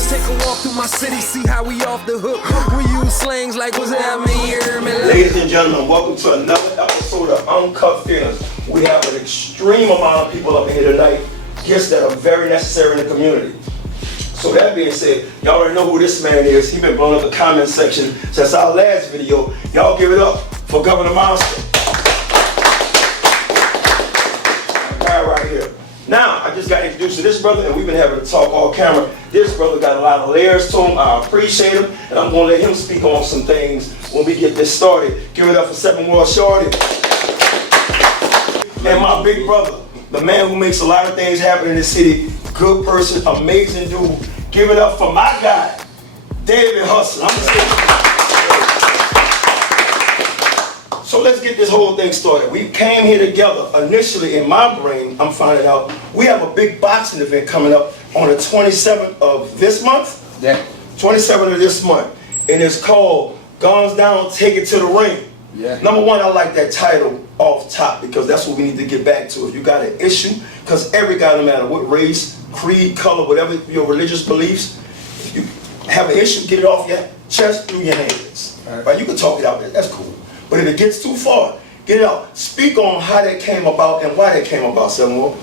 Let's take a walk through my city, see how we off the hook. We use slangs like what's happening here, man. Ladies and gentlemen, welcome to another episode of Unkut Feelnz. We have an extreme amount of people up in here tonight, guests that are very necessary in the community. So that being said, y'all already know who this man is. He's been blowing up the comment section since our last video. Y'all give it up for Governor Monster. That guy right here. Now, I just got introduced to this brother, and we've been having a talk off camera. This brother got a lot of layers to him. I appreciate him, and I'm going to let him speak on some things when we get this started. Give it up for 7 World Shorty. And my big brother, the man who makes a lot of things happen in the city. Good person, amazing dude. Give it up for my guy, David Hustle. So let's get this whole thing started. We came here together. Initially, in my brain, I'm finding out we have a big boxing event coming up on the 27th of this month. Yeah. 27th of this month. And it's called Guns Down, Take It to the Ring. Yeah. Number one, I like that title off top because that's what we need to get back to. If you got an issue, because every guy, no matter what race, creed, color, whatever your religious beliefs, if you have an issue, get it off your chest through your hands. Right? You can talk it out there, that's cool. But if it gets too far, get it out. Speak on how that came about and why that came about, 7 World.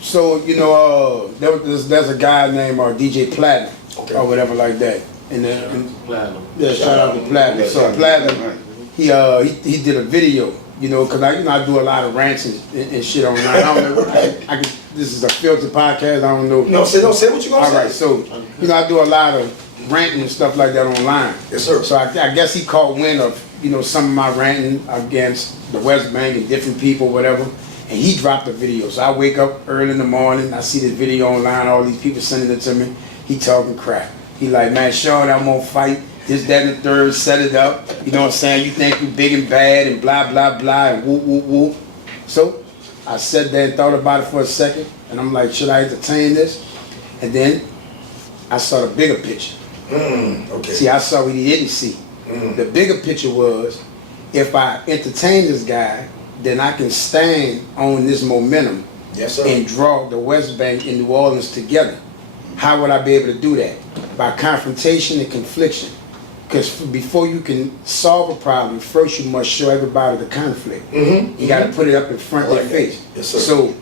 So, you know, there's a guy named DJ Platinum, okay, or whatever like that. And Platinum. Yeah, shout out to Platinum. So Platinum, he did a video, you know, because I do a lot of rants and shit online. I don't know. This is a filtered podcast. I don't know. No, say what you gonna say. All right, so you know, I do a lot of ranting and stuff like that online. Yes, sir. So I guess he caught wind of, you know, some of my ranting against the West Bank and different people, whatever. And he dropped a video. So I wake up early in the morning. I see this video online. All these people sending it to me. He talking crap. He like, man, Shorty, I'm gonna fight. This, that, and the third, set it up. You know what I'm saying? You think you big and bad and blah, blah, blah, and whoop, whoop, whoop. So I sat there and thought about it for a second, and I'm like, should I entertain this? And then I saw the bigger picture. Okay. See, I saw what he didn't see. The bigger picture was, if I entertain this guy, then I can stand on this momentum, yes, sir, and draw the West Bank and New Orleans together. How would I be able to do that? By confrontation and confliction. Because before you can solve a problem, first you must show everybody the conflict. You got to put it up in front of their face. Yes, sir. So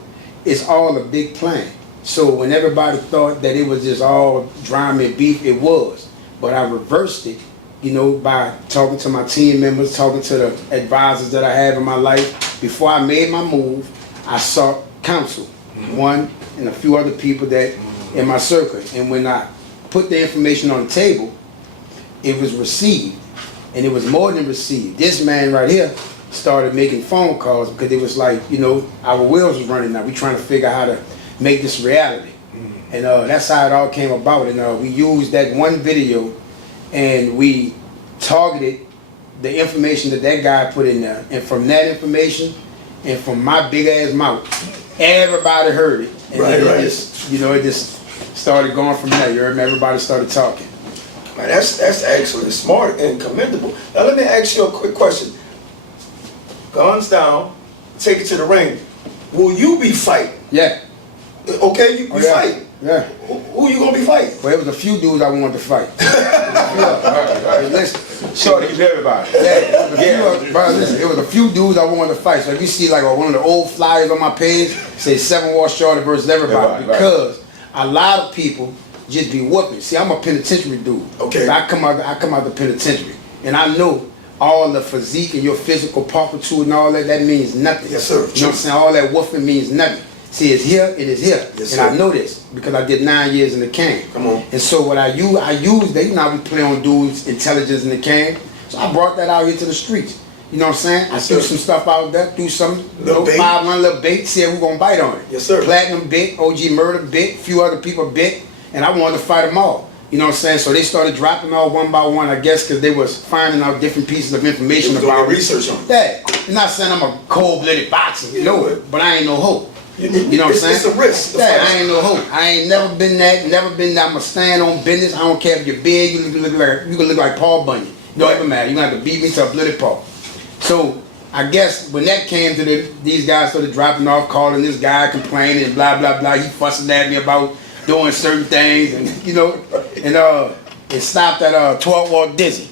it's all a big plan. So when everybody thought that it was just all drama and beef, it was. But I reversed it, you know, by talking to my team members, talking to the advisors that I have in my life. Before I made my move, I sought counsel. One and a few other people that in my circle. And when I put the information on the table, it was received, and it was more than received. This man right here started making phone calls because it was like, you know, our wheels was running now. We trying to figure out how to make this reality. And that's how it all came about. And we used that one video, and we targeted the information that guy put in there. And from that information, and from my big ass mouth, everybody heard it. And it just, you know, it just started going from there. You heard me? Everybody started talking. Man, that's actually smart and commendable. Now let me ask you a quick question. Guns down, take it to the ring. Will you be fighting? Yeah. Okay, you yeah. fighting. Yeah. Who you gonna be fighting? Well, it was a few dudes I wanted to fight. Listen, Shorty, give everybody. Bro, listen, it was a few dudes I wanted to fight. So if you see like one of the old flyers on my page, say 7 War Shorty versus everybody, because a lot of people just be whooping. See, I'm a penitentiary dude. Okay. So I come out the penitentiary, and I know all the physique and your physical pulchritude and all that. That means nothing. Yes, sir. You know what I'm saying? All that whooping means nothing. See, it's here, it is here. Yes, and sir. I know this because I did 9 years in the camp. Come on. And so what I use that, you know, we play on dudes' intelligence in the camp. So I brought that out here to the streets. You know what I'm saying? Yes, I threw some stuff out there, threw some little 5-1 little bait, said we're gonna bite on it. Yes, sir. Platinum bit, OG Murder bit, a few other people bit, and I wanted to fight them all. You know what I'm saying? So they started dropping all one by one, I guess, because they was finding out different pieces of information about research on it. Yeah. I'm not saying I'm a cold-blooded boxer, you know it, but I ain't no hoe. You know what I'm saying? It's a risk. Yeah, I ain't no hoe. I ain't never been that. I'ma stand on business. I don't care if you're big. You can look like Paul Bunyan. Don't even matter. You gonna have to beat me to a bloody pulp. So I guess when that came to these guys started dropping off, calling this guy, complaining and blah blah blah. He fussing at me about doing certain things, and you know, and it stopped at 12 Walt Dizzy.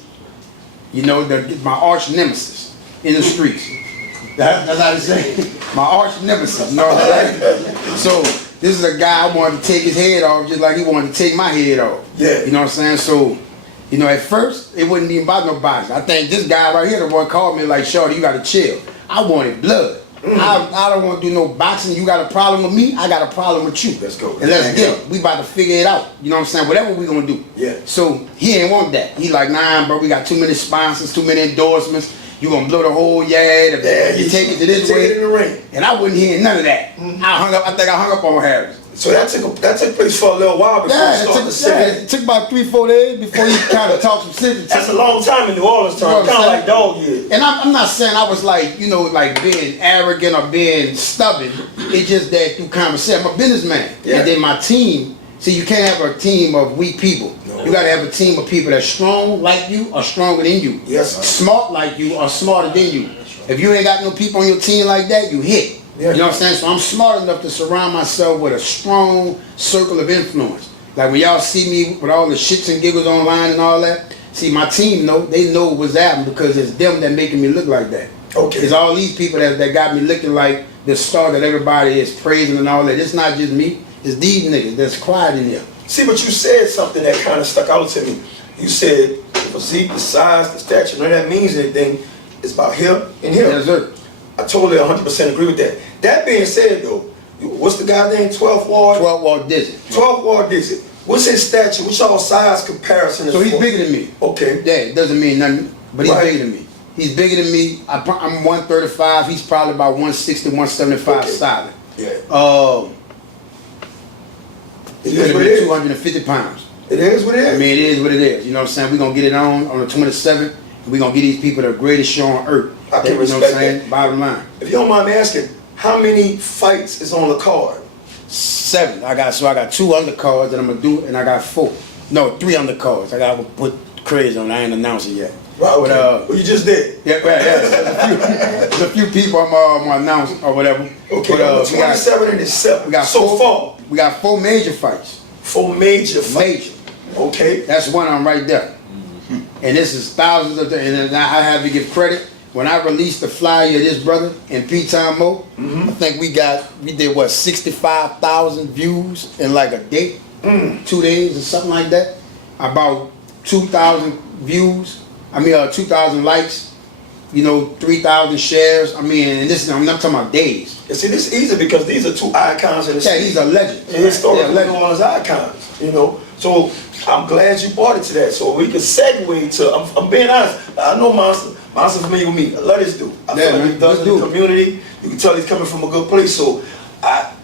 You know, my arch nemesis in the streets. That's how they say. My arch nemesis. You know what I'm saying? So this is a guy I wanted to take his head off, just like he wanted to take my head off. Yeah. You know what I'm saying? So, you know, at first it wasn't even about no boxing. I think this guy right here, the one called me like, Shorty, you gotta chill. I wanted blood. I don't want to do no boxing. You got a problem with me, I got a problem with you. Let's go. And let's get it. We about to figure it out. You know what I'm saying? Whatever we gonna do. Yeah. So he ain't want that. He like, nah, bro, we got too many sponsors, too many endorsements. You gonna blow the whole yard. You take it to this way. Take it in the ring. And I wouldn't hear none of that. I think I hung up on Harris. So that took place for a little while before you started to say. It took about 3-4 days before he kind of talked some sense. That's a long time in New Orleans You know time, what kind of I'm like dog years. And I'm not saying I was like, you know, like being arrogant or being stubborn. It's just that through conversation, I'm a businessman. Yeah. And then my team, see, you can't have a team of weak people. No. You gotta have a team of people that's strong like you or stronger than you. Yes, sir. Smart like you or smarter than you. If you ain't got no people on your team like that, you hit. Yeah. You know what I'm saying? So I'm smart enough to surround myself with a strong circle of influence. Like when y'all see me with all the shits and giggles online and all that, see my team they know what's happening because it's them that making me look like that. Okay. It's all these people that got me looking like the star that everybody is praising and all that. It's not just me, it's these niggas that's quiet in here. See, but you said something that kind of stuck out to me. You said the physique, the size, the stature, none of that means anything. It's about him and him. Yes, sir. I totally 100% agree with that. That being said, though, what's the guy's name? 12th Ward? 12 Walt Dizzy. 12th Ward Dizzy. What's his stature? What's y'all size comparison? So he's bigger than me. Okay. Yeah, it doesn't mean nothing, but he's Right. bigger than me. He's bigger than me. I'm 135. He's probably about 160, 175 Okay. solid. Yeah. He It could is have what been it is. 250 pounds. It is what it is. I mean, it is what it is. You know what I'm saying? We're going to get it on the 27th. And we're going to get these people the greatest show on earth. I can You know what I'm respect saying? that. Bottom line. If you don't mind me asking, how many fights is on the card? 7. I got 2 undercards that I'm going to do, and I got 4. No, 3 undercards. I got to put crazy on. I ain't announced it yet. Right, okay. But, well, you just did. yeah, there's a few people I'm gonna announce or whatever. Okay, But, 27 and it's 7. we got so 4, far. We got 4 major fights. 4 major fights. Major. Okay. That's one of them right there. And this is thousands of them. And I have to give credit. When I released the flyer of this brother and P-Time Mo, I think we did what, 65,000 views in like a day, 2 days or something like that. About 2,000 views. 2,000 likes. 3,000 shares. I'm not talking about days. And see, this is easy because these are 2 icons in the Yeah, these are legends. historical Yeah, New Orleans icons, So I'm glad you brought it to that. So we can segue to, I'm being honest, I know Monster familiar with me. I love this dude. I feel like he does in the community. You can tell he's coming from a good place. So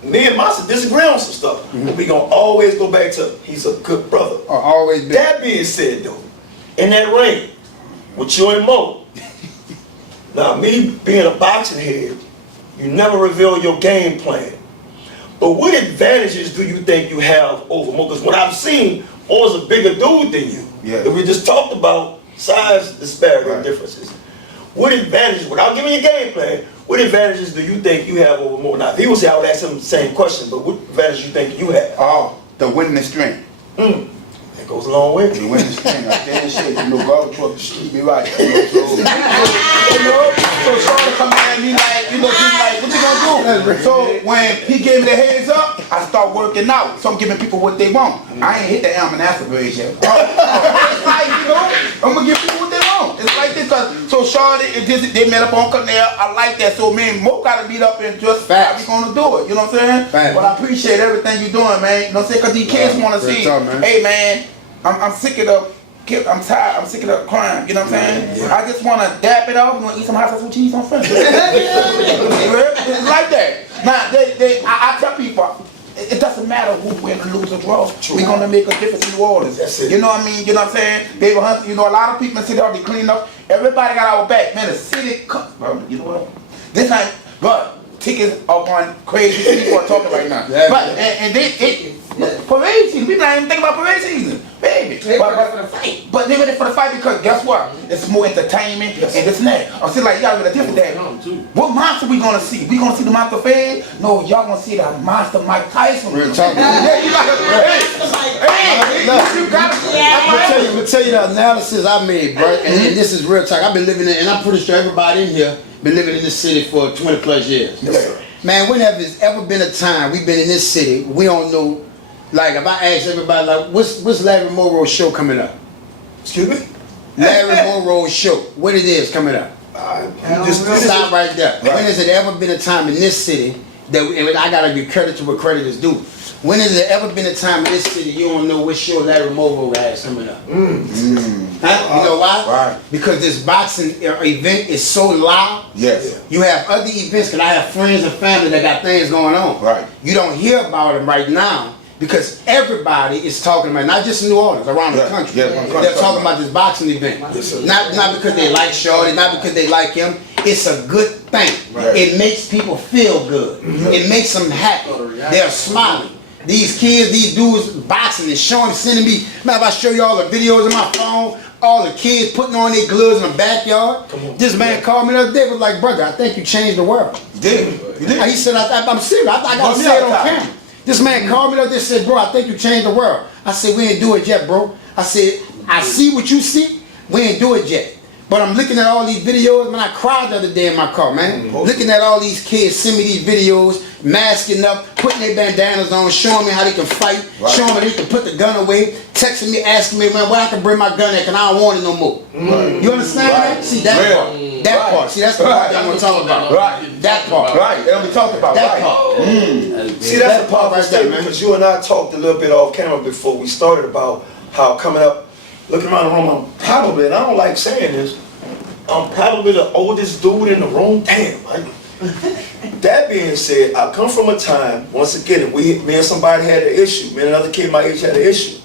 me and Monster disagree on some stuff. But we gonna always go back to he's a good brother. Always been. That being said though, in that ring, with you and Mo, now me being a boxing head, you never reveal your game plan. But what advantages do you think you have over Mo? Because what I've seen, Mo's a bigger dude than you. Yeah. And we just talked about size disparity and differences. What advantages, without giving you a game plan, what advantages do you think you have over Mo? Now, if he was here, I would ask him the same question, but what advantages do you think you have? Oh, the winning strength. That goes a long way. The winning strength. I can't shit. God truck to keep me right. So Shorty come at me like, just like, what you gonna do? So when he gave me the heads up, I start working out. So I'm giving people what they want. I ain't hit the ambulance bridge yet. It's like, I'm gonna give people what they want. It's like this. So Shorty, they met up on Canal. I like that. So me and Mo gotta meet up and just how we gonna do it. You know what I'm saying? Facts. But I appreciate everything you're doing, man. You know what I'm saying? Cause these kids wanna see, hey man, I'm sick of I'm tired, I'm sick of the crime, you know what I'm saying? Yeah. I just want to dap it off and want to eat some hot sauce with cheese on French. It's like that. Now, I tell people, it doesn't matter who win or lose or draw. We're going to make a difference in New Orleans. That's it. You know what I mean? You know what I'm saying? Baby Hunt, a lot of people in the city, they clean up. Everybody got our back. Man, the city, you know what? This night, but tickets up on crazy people are talking right now. Yeah, but, and they parade season, people not even think about parade season. baby. They ready for the fight. But they ready for the fight because guess what? It's more entertainment and this and that. I see like y'all with a different day. What monster we gonna see? We gonna see the monster Fed? No, y'all gonna see the monster Mike Tyson. Real talk. Yeah, you gotta. Hey, you gotta. I'm gonna tell you the analysis I made, bro. And this is real talk. I've been living in, and I'm pretty sure everybody in here been living in this city for 20 plus years. Yes, sir. Man, whenever there's ever been a time we've been in this city, we don't know. Like if I ask everybody, like, what's Larry Monroe's show coming up? Excuse me? Larry Monroe's show, what it is coming up? Just Stop right there. Right. When has it ever been a time in this city that and I gotta give credit to what credit is due? When has there ever been a time in this city you don't know what show Larry Monroe has coming up? Huh? You know why? Right. Because this boxing event is so loud. Yes. You have other events, because I have friends and family that got things going on. Right. You don't hear about them right now because everybody is talking about, not just in New Orleans, around the country. They're talking about this boxing event. Yes, sir. Not because they like Shorty, not because they like him. It's a good thing. Right. It makes people feel good. It makes them happy. They're smiling. These kids, these dudes boxing and showing, sending me, man, if I show you all the videos on my phone, all the kids putting on their gloves in the backyard. This man called me the other day, was like, brother, I think you changed the world. You did. You did. He said, I'm serious. I got to say it on camera. This man called me the other day and said, bro, I think you changed the world. I said, we ain't do it yet, bro. I said, I see what you see. We ain't do it yet. But I'm looking at all these videos, man. I cried the other day in my car, man. Looking at all these kids send me these videos, masking up, putting their bandanas on, showing me how they can fight, showing me they can put the gun away, texting me, asking me, man, where I can bring my gun at, and I don't want it no more. You understand that? See, that part. That part. See, that's the part that I'm going to talk about. Right. That part. Right. That'll be talked about. That Right. part. See, that's That a part powerful right there, statement man. because you and I talked a little bit off camera before we started about how coming up, looking around the room, I'm probably, and I don't like saying this, I'm probably the oldest dude in the room. Damn, right? That being said, I come from a time, once again, me and somebody had an issue, me and another kid my age had an issue.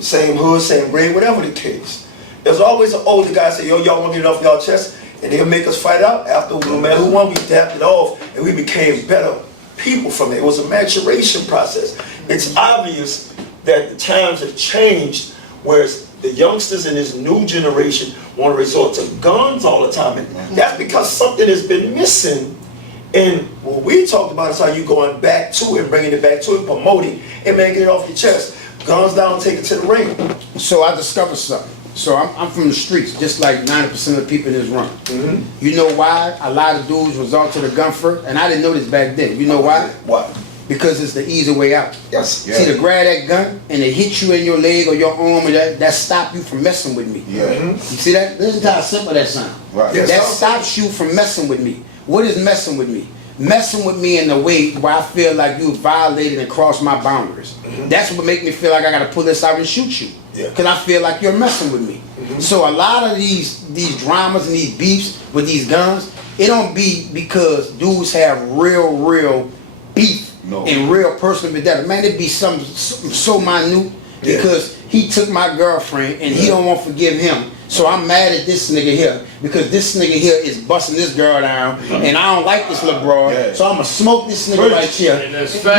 Same hood, same grade, whatever the case. There's always an older guy say, yo, y'all want to get it off y'all chest? And they'll make us fight out. After no matter who won, we tapped it off and we became better people from it. It was a maturation process. It's obvious that the times have changed, whereas the youngsters in this new generation want to resort to guns all the time. And that's because something has been missing. And what we talked about is how you going back to it, bringing it back to it, promoting, and making it off your chest. Guns down, take it to the ring. So I discovered something. So I'm from the streets, just like 90% of the people in this room. You know why a lot of dudes resort to the gun first? And I didn't know this back then. You know why? Why? Because it's the easy way out. Yes. See, to grab that gun and it hit you in your leg or your arm, and that stop you from messing with me. Yeah. You see that? Listen to how simple that sounds. Right. Yes, That sir. stops you from messing with me. What is messing with me? Messing with me in a way where I feel like you violated and crossed my boundaries. That's what make me feel like I gotta pull this out and shoot you. Yeah. Cause I feel like you're messing with me. So a lot of these dramas and these beefs with these guns, it don't be because dudes have real beef and real personal vendetta. Man, it be something so minute because he took my girlfriend and he don't want to forgive him. So I'm mad at this nigga here because this nigga here is busting this girl down and I don't like this little broad. So I'm gonna smoke this nigga right here. Listen to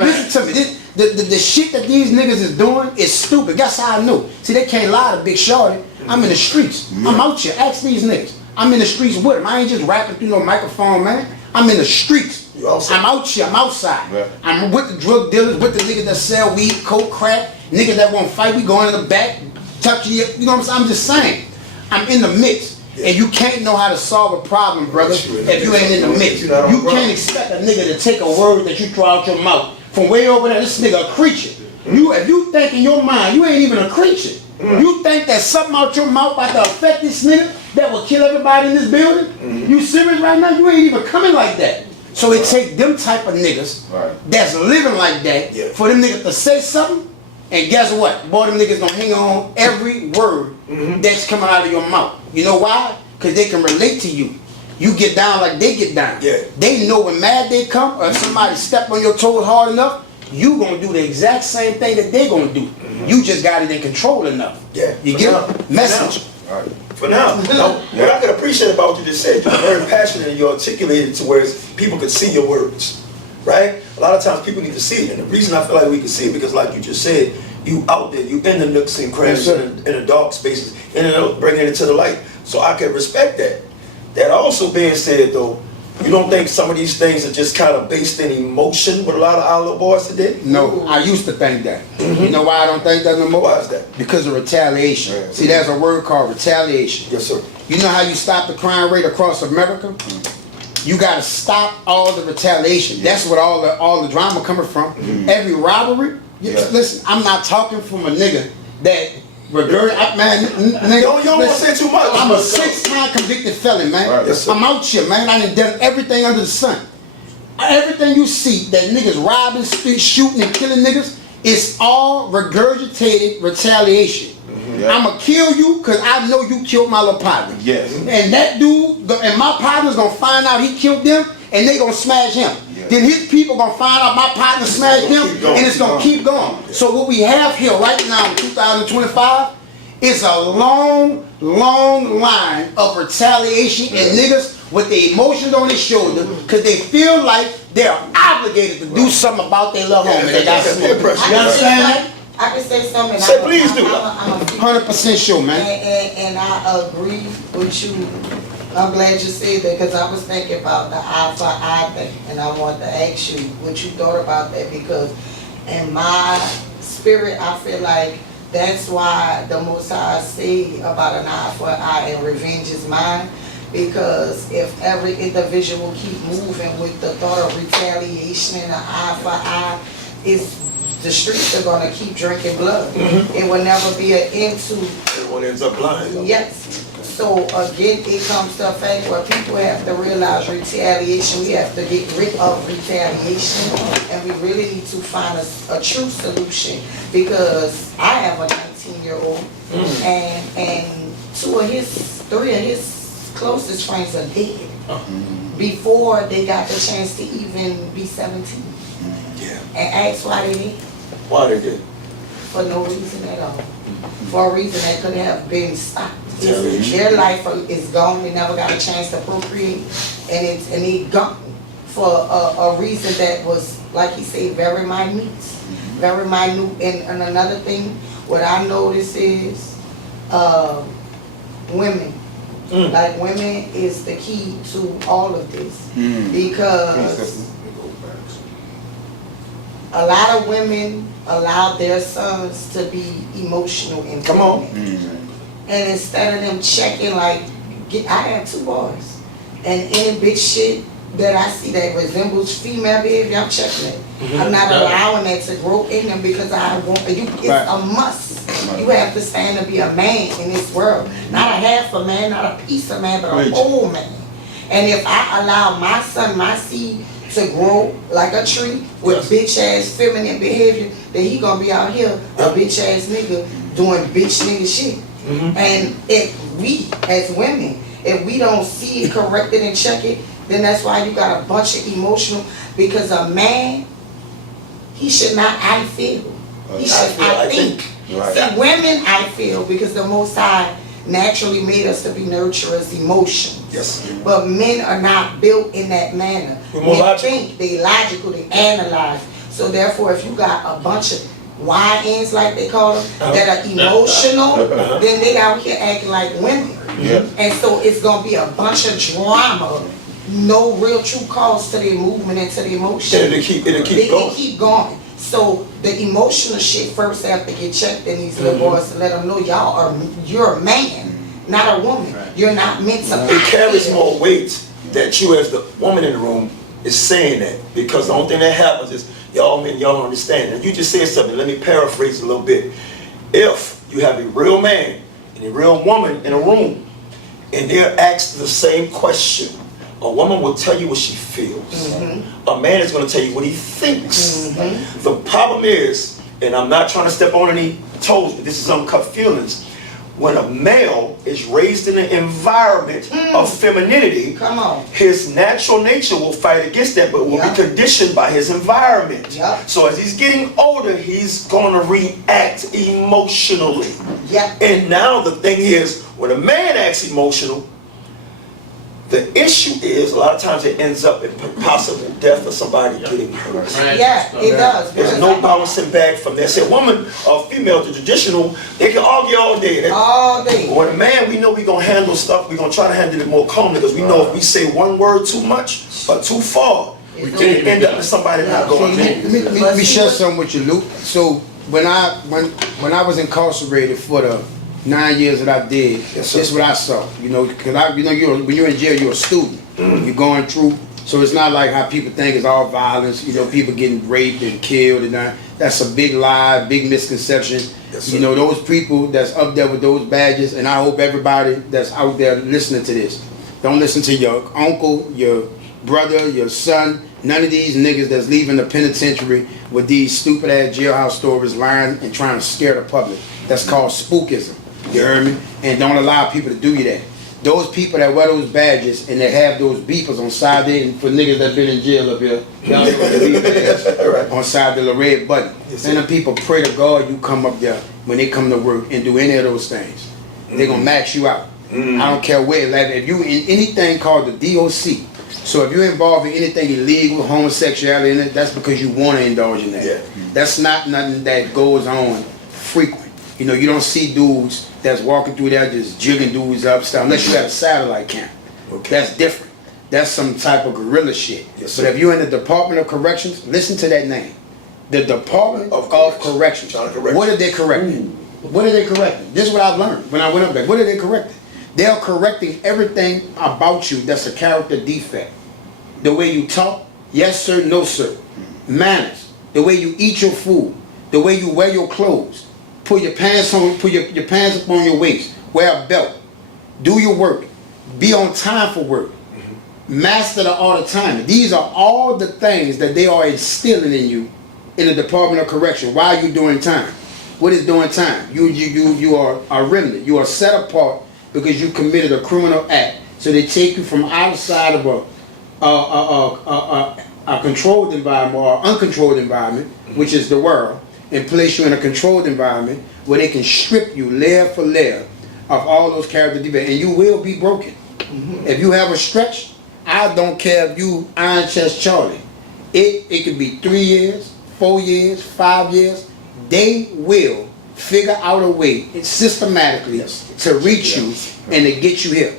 me. Listen to me. The shit that these niggas is doing is stupid. Guess how I know? See, they can't lie to Big Shorty. I'm in the streets. I'm out here. Ask these niggas. I'm in the streets with them. I ain't just rapping through no microphone, man. I'm in the streets. I'm out here. I'm outside. Yeah. I'm with the drug dealers, with the niggas that sell weed, coke, crack, niggas that won't fight. We going in the back, touch you. You know what I'm saying? I'm just saying. I'm in the mix. And you can't know how to solve a problem, brother, if you ain't in the mix. You can't expect a nigga to take a word that you throw out your mouth from way over there. This nigga a creature. If you think in your mind, you ain't even a creature. You think that something out your mouth about to affect this nigga that will kill everybody in this building? You serious right now? You ain't even coming like that. So it take them type of niggas that's living like that for them niggas to say something, and guess what? Boy, them niggas gonna hang on every word that's coming out of your mouth. You know why? Because they can relate to you. You get down like they get down. They know when mad they come, or if somebody step on your toes hard enough, you gonna do the exact same thing that they gonna do. You just got it in control enough. You get it? Message. For now. What I could appreciate about what you just said, you're very passionate and you articulated to where people could see your words. Right? A lot of times people need to see it. And the reason I feel like we can see it, because like you just said, You out there, you in the nooks and crannies, in the dark spaces, and bringing it to the light. So I can respect that. That also being said, though, you don't think some of these things are just kind of based in emotion with a lot of our little boys today? No, I used to think that. You know why I don't think that no more? Why is that? Because of retaliation. See, there's a word called retaliation. Yes, sir. You know how you stop the crime rate across America? You gotta stop all the retaliation. That's what all the drama coming from. Every robbery. Listen, I'm not talking from a nigga that nigga. You don't want to say too much. I'm a 6-time convicted felon, man. Right. Yes, sir. I'm out here, man. I done everything under the sun. Everything you see that niggas robbing, shooting, and killing niggas, it's all regurgitated retaliation. I'ma kill you because I know you killed my little partner. Yes. And that dude and my partner's gonna find out he killed them, and they gonna smash him. Then his people gonna find out my partner smashed him, and it's gonna keep going. So what we have here right now in 2025 is a long, long line of retaliation and niggas with their emotions on their shoulder because they feel like they're obligated to do something about their little homie. They got some. You understand that? I can say something. Say please do. I'm 100% sure, man. And I agree with you. I'm glad you said that because I was thinking about the eye for eye thing, and I wanted to ask you what you thought about that because in my spirit, I feel like that's why the Most High say about an eye for an eye and revenge is mine. Because if every individual keep moving with the thought of retaliation and an eye for eye, the streets are gonna keep drinking blood. It will never be an end to. Everyone ends up blind. Yes. So again, it comes to a fact where people have to realize retaliation. We have to get rid of retaliation, and we really need to find a true solution. Because I have a 19-year-old, and three of his closest friends are dead before they got the chance to even be 17. Yeah. And ask why they did. Why they did? For no reason at all. For a reason that could have been stopped. Their life is gone. They never got a chance to procreate, and they gone for a reason that was, like he said, very minute, very minute. And another thing, what I notice is women. Like women is the key to all of this because a lot of women allow their sons to be emotional and Come on. and instead of them checking like, I have 2 boys, and any bitch shit that I see that resembles female behavior, I'm checking it. I'm not allowing that to grow in them because I want it's a must. You have to stand to be a man in this world, not a half a man, not a piece of man, but a whole man. And if I allow my son, my seed, to grow like a tree with bitch ass feminine behavior, then he gonna be out here a bitch ass nigga doing bitch nigga shit. And if we as women, if we don't see it, correct it, and check it, then that's why you got a bunch of emotional. Because a man, he should not I feel. He should I think. See, women I feel because the Most High naturally made us to be nurturers, emotions. Yes. But men are not built in that manner. They think, they logical, they analyze. So therefore, if you got a bunch of YNs, like they call them, that are emotional, then they out here acting like women. And so it's going to be a bunch of drama, no real true cause to their movement and to their emotion. It'll keep going. So the emotional shit first have to get checked in these little boys to let them know you're a man, not a woman. You're not meant to. It carries more weight that you as the woman in the room is saying that, because the only thing that happens is y'all men, y'all don't understand. And you just said something, let me paraphrase a little bit. If you have a real man and a real woman in a room and they're asked the same question, a woman will tell you what she feels. A man is going to tell you what he thinks. The problem is, and I'm not trying to step on any toes, but this is Unkut Feelnz. When a male is raised in an environment of femininity, his natural nature will fight against that, but will be conditioned by his environment. So as he's getting older, he's going to react emotionally. And now the thing is, when a man acts emotional, The issue is a lot of times it ends up in possible death of somebody getting hurt. Yeah, it does. There's no bouncing back from there. Say a woman or female, the traditional, they can argue all day. All day. When a man, we know we're going to handle stuff, we're going to try to handle it more calmly because we know if we say one word too much or too far, we can end up with somebody not So going through. let me share something with you, Luke. So when I was incarcerated for the 9 years that I did, Yes, sir. this is what I saw. You know, because when you're in jail, you're a student. You're going through. So it's not like how people think it's all violence. You know, people getting raped and killed and that. That's a big lie, big misconception. Yes, sir. You know, those people that's up there with those badges, and I hope everybody that's out there listening to this, don't listen to your uncle, your brother, your son, none of these niggas that's leaving the penitentiary with these stupid ass jailhouse stories lying and trying to scare the public. That's called spookism. You heard me? And don't allow people to do you that. Those people that wear those badges and they have those beepers on side there, and for niggas that been in jail up here, y'all know what the beeper is, on side of the red button. And the people pray to God you come up there when they come to work and do any of those things. They're gonna max you out. I don't care where. Like if you in anything called the DOC, so if you're involved in anything illegal, homosexuality in it, that's because you want to indulge in that. Yeah. That's not nothing that goes on frequent. You know, you don't see dudes that's walking through there just jigging dudes up stuff unless you got a satellite camera. Okay. That's different. That's some type of guerrilla shit. Yes, but sir. if you're in the Department of Corrections, listen to that name. The Department Of of Corrections. Corrections. Trying to correct What are they correcting? What are they correcting? This is what I've learned when I went up there. What are they correcting? They're correcting everything about you that's a character defect. The way you talk, yes sir, no sir. Manners. The way you eat your food. The way you wear your clothes. Put your pants on, put your pants up on your waist. Wear a belt. Do your work. Be on time for work. Master the art of timing. These are all the things that they are instilling in you in the Department of Correction while you're doing time. What is doing time? You are a remnant. You are set apart because you committed a criminal act. So they take you from outside of a controlled environment or uncontrolled environment, which is the world, and place you in a controlled environment where they can strip you layer for layer of all those character defects, and you will be broken. If you have a stretch, I don't care if you Iron Chest Charlie. It could be 3 years, 4 years, 5 years. They will figure out a way systematically to reach you and to get you here.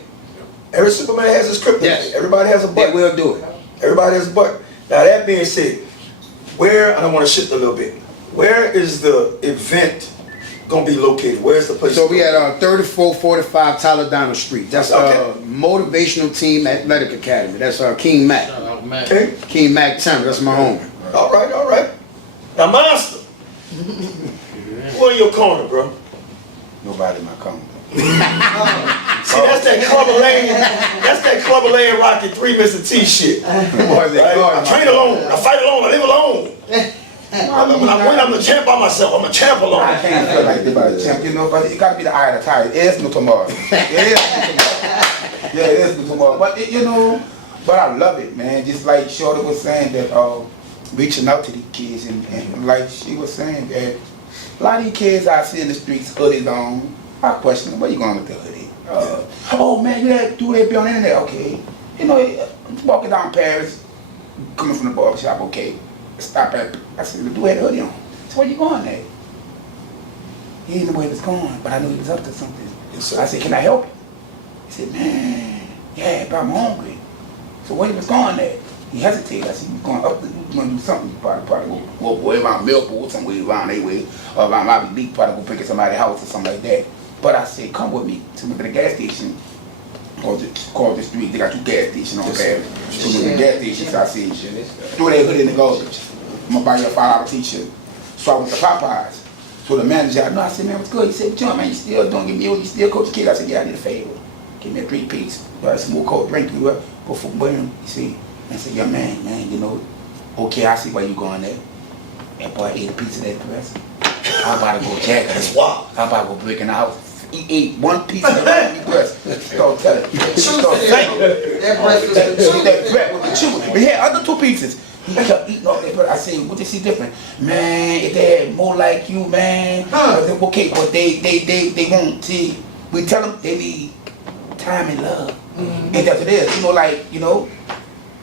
Every Superman has his kryptonite. Yes. Everybody has a They butt. will do it. Everybody has a butt. Now that being said, where, I don't want to shift a little bit, where is the event going to be located? Where's the place? So we at 3445 Taladana Street. That's Okay. Motivational Team Athletic Academy. That's King Mac. Okay. King Mac Turner. That's my homie. All right, all right. Now, Monster, who in your corner, bro? Nobody in my corner. See, that's that Clubber Lane. That's that Clubber Lane Rocky 3 Mr. T shit. Right? I train alone. I fight alone. I live alone. When I win, I'm the champ by myself. I'm a champ alone. I can't feel like they about to champ, you know, but it gotta be the eye of the tiger. It is no tomorrow. It is no tomorrow. Yeah, it is no tomorrow. But you know, but I love it, man. Just like Shorty was saying that reaching out to these kids and like she was saying that a lot of these kids I see in the streets, hoodies on. I question them, where you going with the hoodie? Oh man, you had to do that, be on the internet, okay. You know, walking down Paris, coming from the barbershop, okay. Stop at, I said, do have a hoodie on. So where you going there? He didn't know where he was going, but I knew he was up to something. Yes, sir. I said, can I help you? He said, man, yeah, but I'm hungry. So where he was going there? He hesitated. I said, you going up, you going to do something. You probably go around Millpool, somewhere around that way, or around Lobby Leak, probably go pick at somebody's house or something like that. But I said, come with me to the gas station. Called the street. They got 2 gas stations on Paris. So we went to the gas station. So I said, throw that hoodie in the garbage. I'm gonna buy you a $5 t-shirt. So I went to Popeyes. So the manager, I said, man, what's good? He said, John, man, you still don't give me, you still coach the kid? I said, yeah, I need a favor. Give me a 3-piece. Buy some more cold drink. You up? Go for him. You see? I said, yeah, man, you know, okay, I see why you going there. That boy ate a piece of that dress. I'm about to go jack. That's wild. I'm about to go break in the house. He ate 1 piece of that dress. Start telling. Start saying. That breast was the truth. That bread was the truth. But he had other 2 pieces. He kept eating all that bread. I said, what they see different? Man, if they had more like you, man. I said, okay, but they won't see. We tell them they need time and love. And that's what it is. You know, like, you know,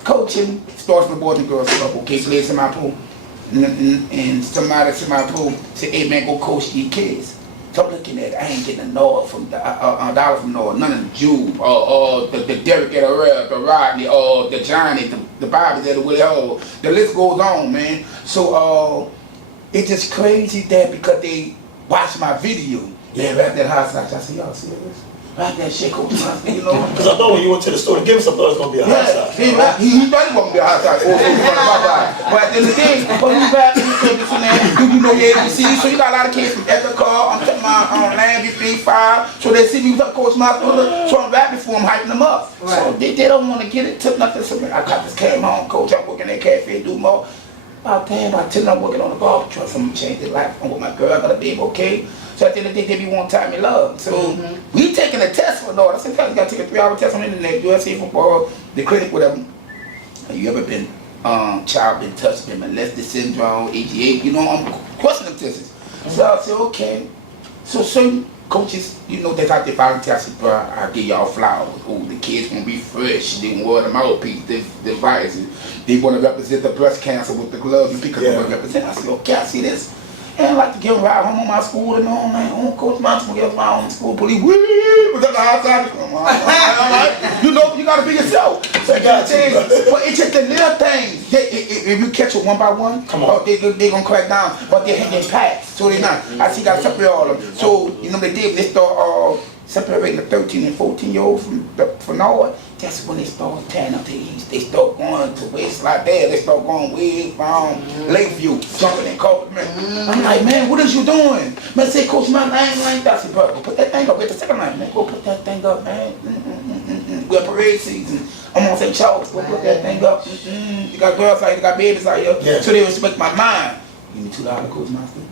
coaching starts from the Boys and Girls Club. Okay, play semi-pro. And somebody at semi-pro said, hey man, go coach these kids. So I'm looking at it, I ain't getting a dollar from dollar from Noah, none of the Jude, or the Derek at the Rodney, or the Johnny, the Bobby at the Willie Hall. The list goes on, man. So it's just crazy that because they watch my video, man, right that hot sauce. I said, y'all see this? Right that shit, Coach Monster, you know? Because I thought when you went to the store to give him something, it was going to be a hot sauce. He thought he wasn't going to be a hot sauce. But at the end of the day, when you back in the service and that, you know your ABC, so you got a lot of kids from Ethical, I'm talking about Land 5, so they see me with Coach Monster, so I'm rapping for them, hyping them up. Right. So they don't want to get it, took nothing. So I got this came home, Coach, I'm working at cafe, do more. About 10, about 10, I'm working on the golf truck, so I'm changing life. I'm with my girl, I got a baby, okay? So at the end of the day, they be one time in love. So we taking a test for Lord. I said, you got to take a 3-hour test on the internet, USA football, the clinic, whatever. Have you ever been, child been touched, been molested syndrome, AGA? You know, I'm questioning tests. So I said, okay. So certain coaches, you know, they got their volunteers. I said, bro, I'll give y'all flowers. Oh, the kids gonna be fresh. They wore the mouthpiece, the viruses. They want to represent the breast cancer with the gloves and because they want to represent. I said, okay, I see this. And I like to give a ride home on my school and all, man. Oh, Coach Monster will give my own school police. Woo! We got the outside. You know, you gotta be yourself. So you gotta change. But it's just the little things. If you catch it one by one, they gonna crack down. But they're hanging packs, so they're not. I see you gotta separate all of them. So, you know, they start separating the 13 and 14-year-olds from Noah. That's when they start tearing up the east. They start going to West like that. They start going way from Lakeview, jumping in Copeland. I'm like, man, what is you doing? Man, say, Coach, my name like that. I said, bro, go put that thing up. Get the second line, man. Go put that thing up, man. We're parade season. I'm on St. Charles. Go put that thing up. You got girls out here, you got babies out here. Yeah. So they respect my mind. Give me $2, Coach Monster.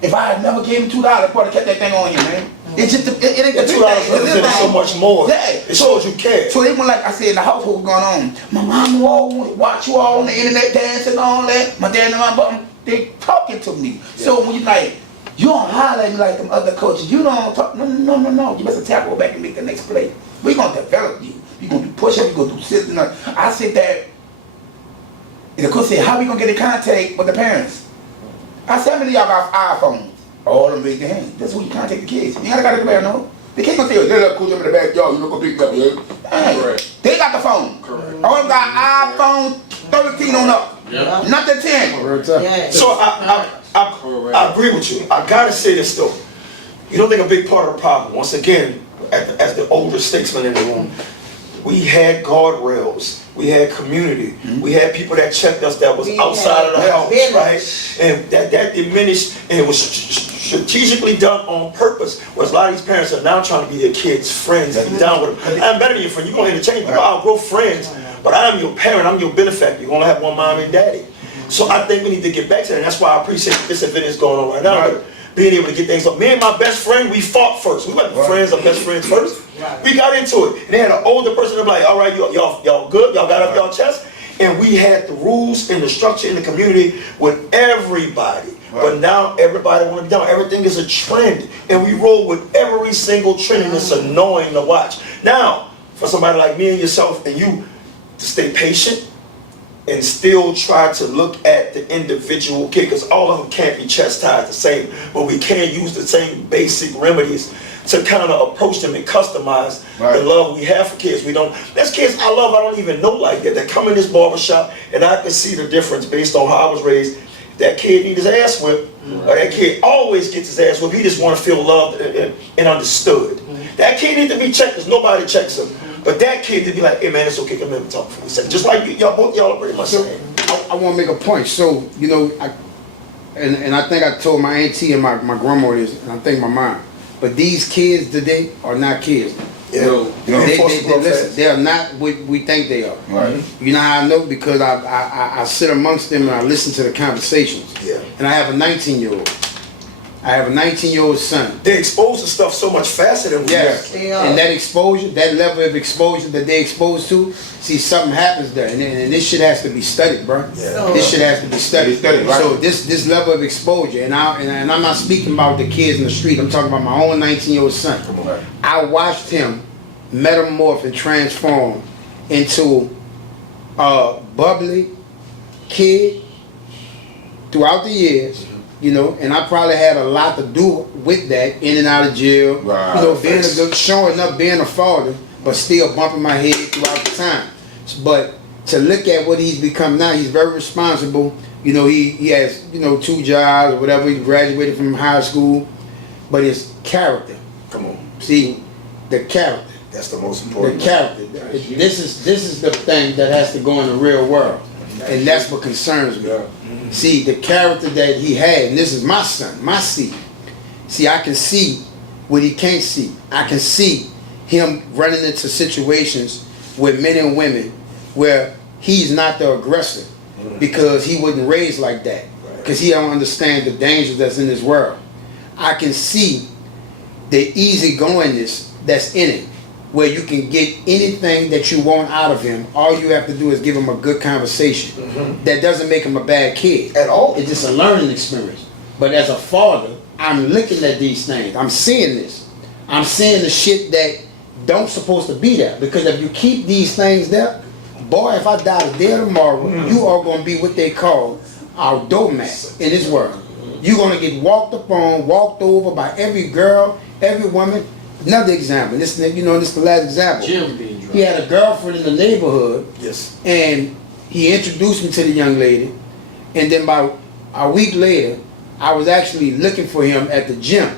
If I had never gave him $2, I'd probably kept that thing on here, man. It's just it ain't the $2 represents so much more. Yeah. It shows you care. So they were like I said in the household going on. My mom all watch you all on the internet dancing and all that. My dad and my mom, they talking to me. Yeah. So when you like, you don't holler at me like them other coaches. You don't talk. No. You better tackle back and make the next play. We gonna develop you. You gonna do push-up. You gonna do sit. I said that. And the coach said, how we gonna get in contact with the parents? I said, how many of y'all got iPhones? All of them raise their hands. That's who you contact the kids. You ain't got to parent, no. The kids gonna say, they look cool in the backyard, you know, go pick up, yeah. They got the phone. Correct. All of them got iPhone 13 on up. Yeah. Not the 10. Yeah. So I agree with you. I gotta say this though. You don't think a big part of the problem, once again, as the older statesman in the room, we had guardrails, we had community, we had people that checked us that was outside of the house, right? And that diminished, and it was strategically done on purpose. Whereas a lot of these parents are now trying to be their kids' friends and be down with them. I'm better than your friend, you're gonna interchange me, I'll grow friends, but I'm your parent, I'm your benefactor, you're gonna have one mom and daddy. So I think we need to get back to that, and that's why I appreciate this event is going on right now. Being able to get things up. Me and my best friend, we fought first. We weren't friends or best friends first. We got into it. And they had an older person that was like, all right, y'all good? Y'all got up y'all chest? And we had the rules and the structure in the community with everybody. But now everybody want to be down. Everything is a trend. And we roll with every single trend, and it's annoying to watch. Now, for somebody like me and yourself and you to stay patient and still try to look at the individual kid, because all of them can't be chastised the same, but we can use the same basic remedies to kind of approach them and customize the love we have for kids. There's kids I love I don't even know like that come in this barbershop, and I can see the difference based on how I was raised. That kid needs his ass whipped, or that kid always gets his ass whipped. He just want to feel loved and understood. That kid needs to be checked because nobody checks him. But that kid to be like, hey man, it's okay, come here and talk for a second. Just like both y'all are pretty much saying. I want to make a point. So, you know, I think I told my auntie and my grandma this, and I think my mom. But these kids today are not kids. Yeah. They are not what we think they are. Right. You know how I know? Because I sit amongst them and I listen to the conversations. Yeah. And I have a 19-year-old. I have a 19-year-old son. They expose to stuff so much faster than we are. And that exposure, that level of exposure that they exposed to, see, something happens there. And this shit has to be studied, bro. Yeah. This shit has to be studied. Right? So this level of exposure, and I'm not speaking about the kids in the street. I'm talking about my own 19-year-old son. I watched him metamorph and transform into a bubbly kid throughout the years, you know, and I probably had a lot to do with that, in and out of jail, Right. you know, being a good, showing up, being a father, but still bumping my head throughout the time. But to look at what he's become now, he's very responsible. You know, he has, you know, 2 jobs or whatever. He graduated from high school, but his character. Come on. See, the character. That's the most The important. character. This is the thing that has to go in the real world, and that's what concerns me. See, the character that he had, and this is my son, my seed. See, I can see what he can't see. I can see him running into situations with men and women where he's not the aggressor because he wasn't raised like that, because he don't understand the dangers that's in this world. I can see the easygoingness that's in it, where you can get anything that you want out of him. All you have to do is give him a good conversation. That doesn't make him a bad kid At all. It's just a learning experience. But as a father, I'm looking at these things. I'm seeing this. I'm seeing the shit that don't supposed to be there. Because if you keep these things there, boy, if I die today or tomorrow, you are going to be what they call our doormat in this world. You're going to get walked upon, walked over by every girl, every woman. Another example. This is the last example. Jim being drunk. He had a girlfriend in the neighborhood, Yes. and he introduced me to the young lady. And then about a week later, I was actually looking for him at the gym.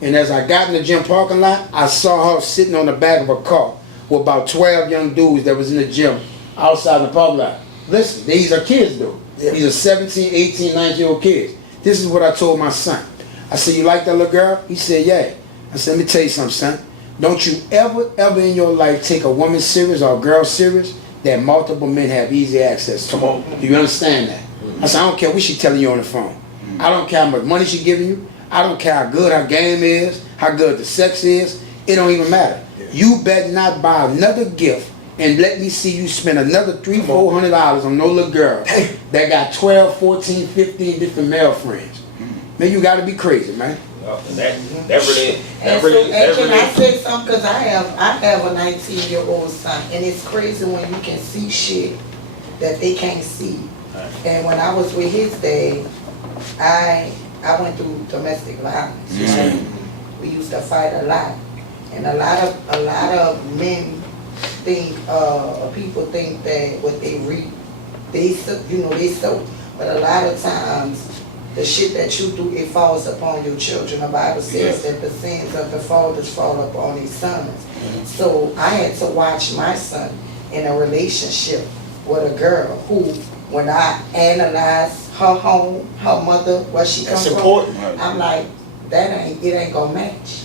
And as I got in the gym parking lot, I saw her sitting on the back of a car with about 12 young dudes that was in the gym outside the parking lot. Listen, these are kids though. Yeah. These are 17, 18, 19-year-old kids. This is what I told my son. I said, "You like that little girl?" He said, "Yeah." I said, "Let me tell you something, son. Don't you ever in your life take a woman serious or a girl serious that multiple men have easy access to." Come on. Do you understand that? I said, "I don't care what she telling you on the phone. I don't care how much money she giving you. I don't care how good her game is, how good the sex is. It don't even matter. You better not buy another gift and let me see you spend another $300-400 on no little girl that got 12, 14, 15 different male friends. Man, you got to be crazy, man." That really. And can I say something? Because I have a 19-year-old son, and it's crazy when you can see shit that they can't see. And when I was with his dad, I went through domestic violence. We used to fight a lot, and a lot of men think, people think that what they read, they sow. But a lot of times, the shit that you do, it falls upon your children. The Bible says that the sins of the fathers fall upon his sons. So I had to watch my son in a relationship with a girl who, when I analyze her home, her mother, where she comes from, important. I'm like, it ain't gonna match.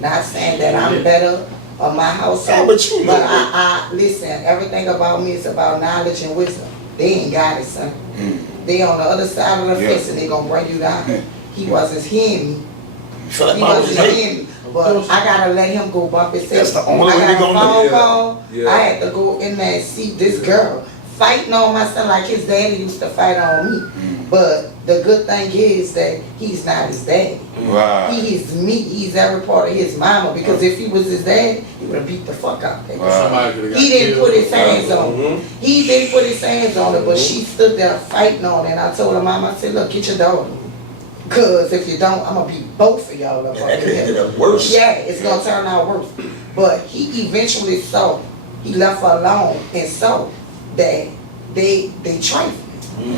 Not saying that I'm better on my household, Yeah, but you know but I listen, everything about me is about knowledge and wisdom. They ain't got it, son. They on the other side of the fence and they gonna bring you down. He wasn't hearing me. Feel like He mom was wasn't right. hearing me. But I gotta let him go bump his head. That's the only I way we got a gonna do phone it. call. Yeah. I had to go in there and see this girl fighting on my son like his daddy used to fight on me. But the good thing is that he's not his daddy. Wow. He is me. He's every part of his mama. Because if he was his dad, he would have beat the fuck out of him. He didn't put his hands on it. He didn't put his hands on it, but she stood there fighting on it. And I told her mama, I said, "Look, get your daughter. Because if you don't, I'm going to beat both of y'all up. And that could end up worse. Yeah, it's going to turn out worse." But he eventually saw, he left her alone and saw that they trifling.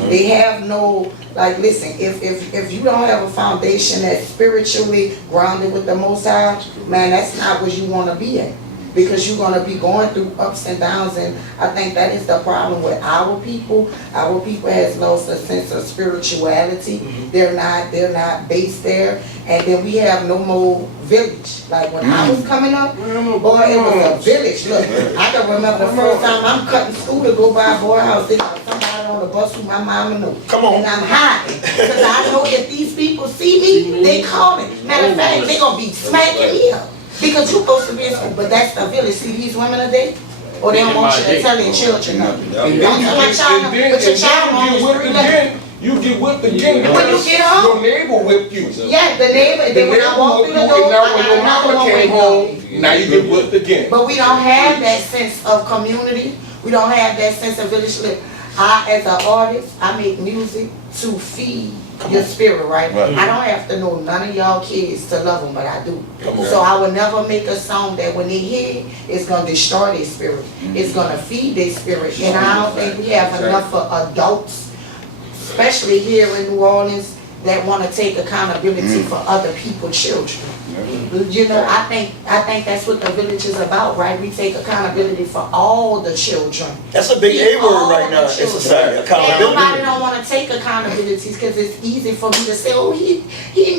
They have no, like, listen, if you don't have a foundation that's spiritually grounded with the Most High, man, that's not where you want to be at. Because you're going to be going through ups and downs, and I think that is the problem with our people. Our people has lost a sense of spirituality. They're not based there. And then we have no more village. Like when I was coming up, boy, it was a village. Look, I can remember the first time I'm cutting school to go by a boy house. They got somebody on the bus who my mama knew. Come on. And I'm hiding. Because I know if these people see me, they call me. Matter of fact, they going to be smacking me up. Because you're supposed to be in school, but that's the village. See, these women are there, or they don't want you to tell their children nothing. And Don't tell my child nothing, but your child won't. You get whipped again When you because get home? your neighbor whipped you. Yeah, the neighbor, then when I walk through the door, I got when your another mama one came waiting on home, me. Now you get whipped again. But we don't have that sense of community. We don't have that sense of village life. As an artist, I make music to feed your spirit, right? Right. I don't have to know none of y'all kids to love them, but I do. So I will never make a song that when they hear it, it's going to destroy their spirit. It's going to feed their spirit. And I don't think we have enough adults, especially here in New Orleans, that want to take accountability for other people's children. You know, I think that's what the village is about, right? We take accountability for all the children. That's a big A All word right the now in children. society. And Accountability. nobody don't want to take accountabilities because it's easy for me to say, oh, he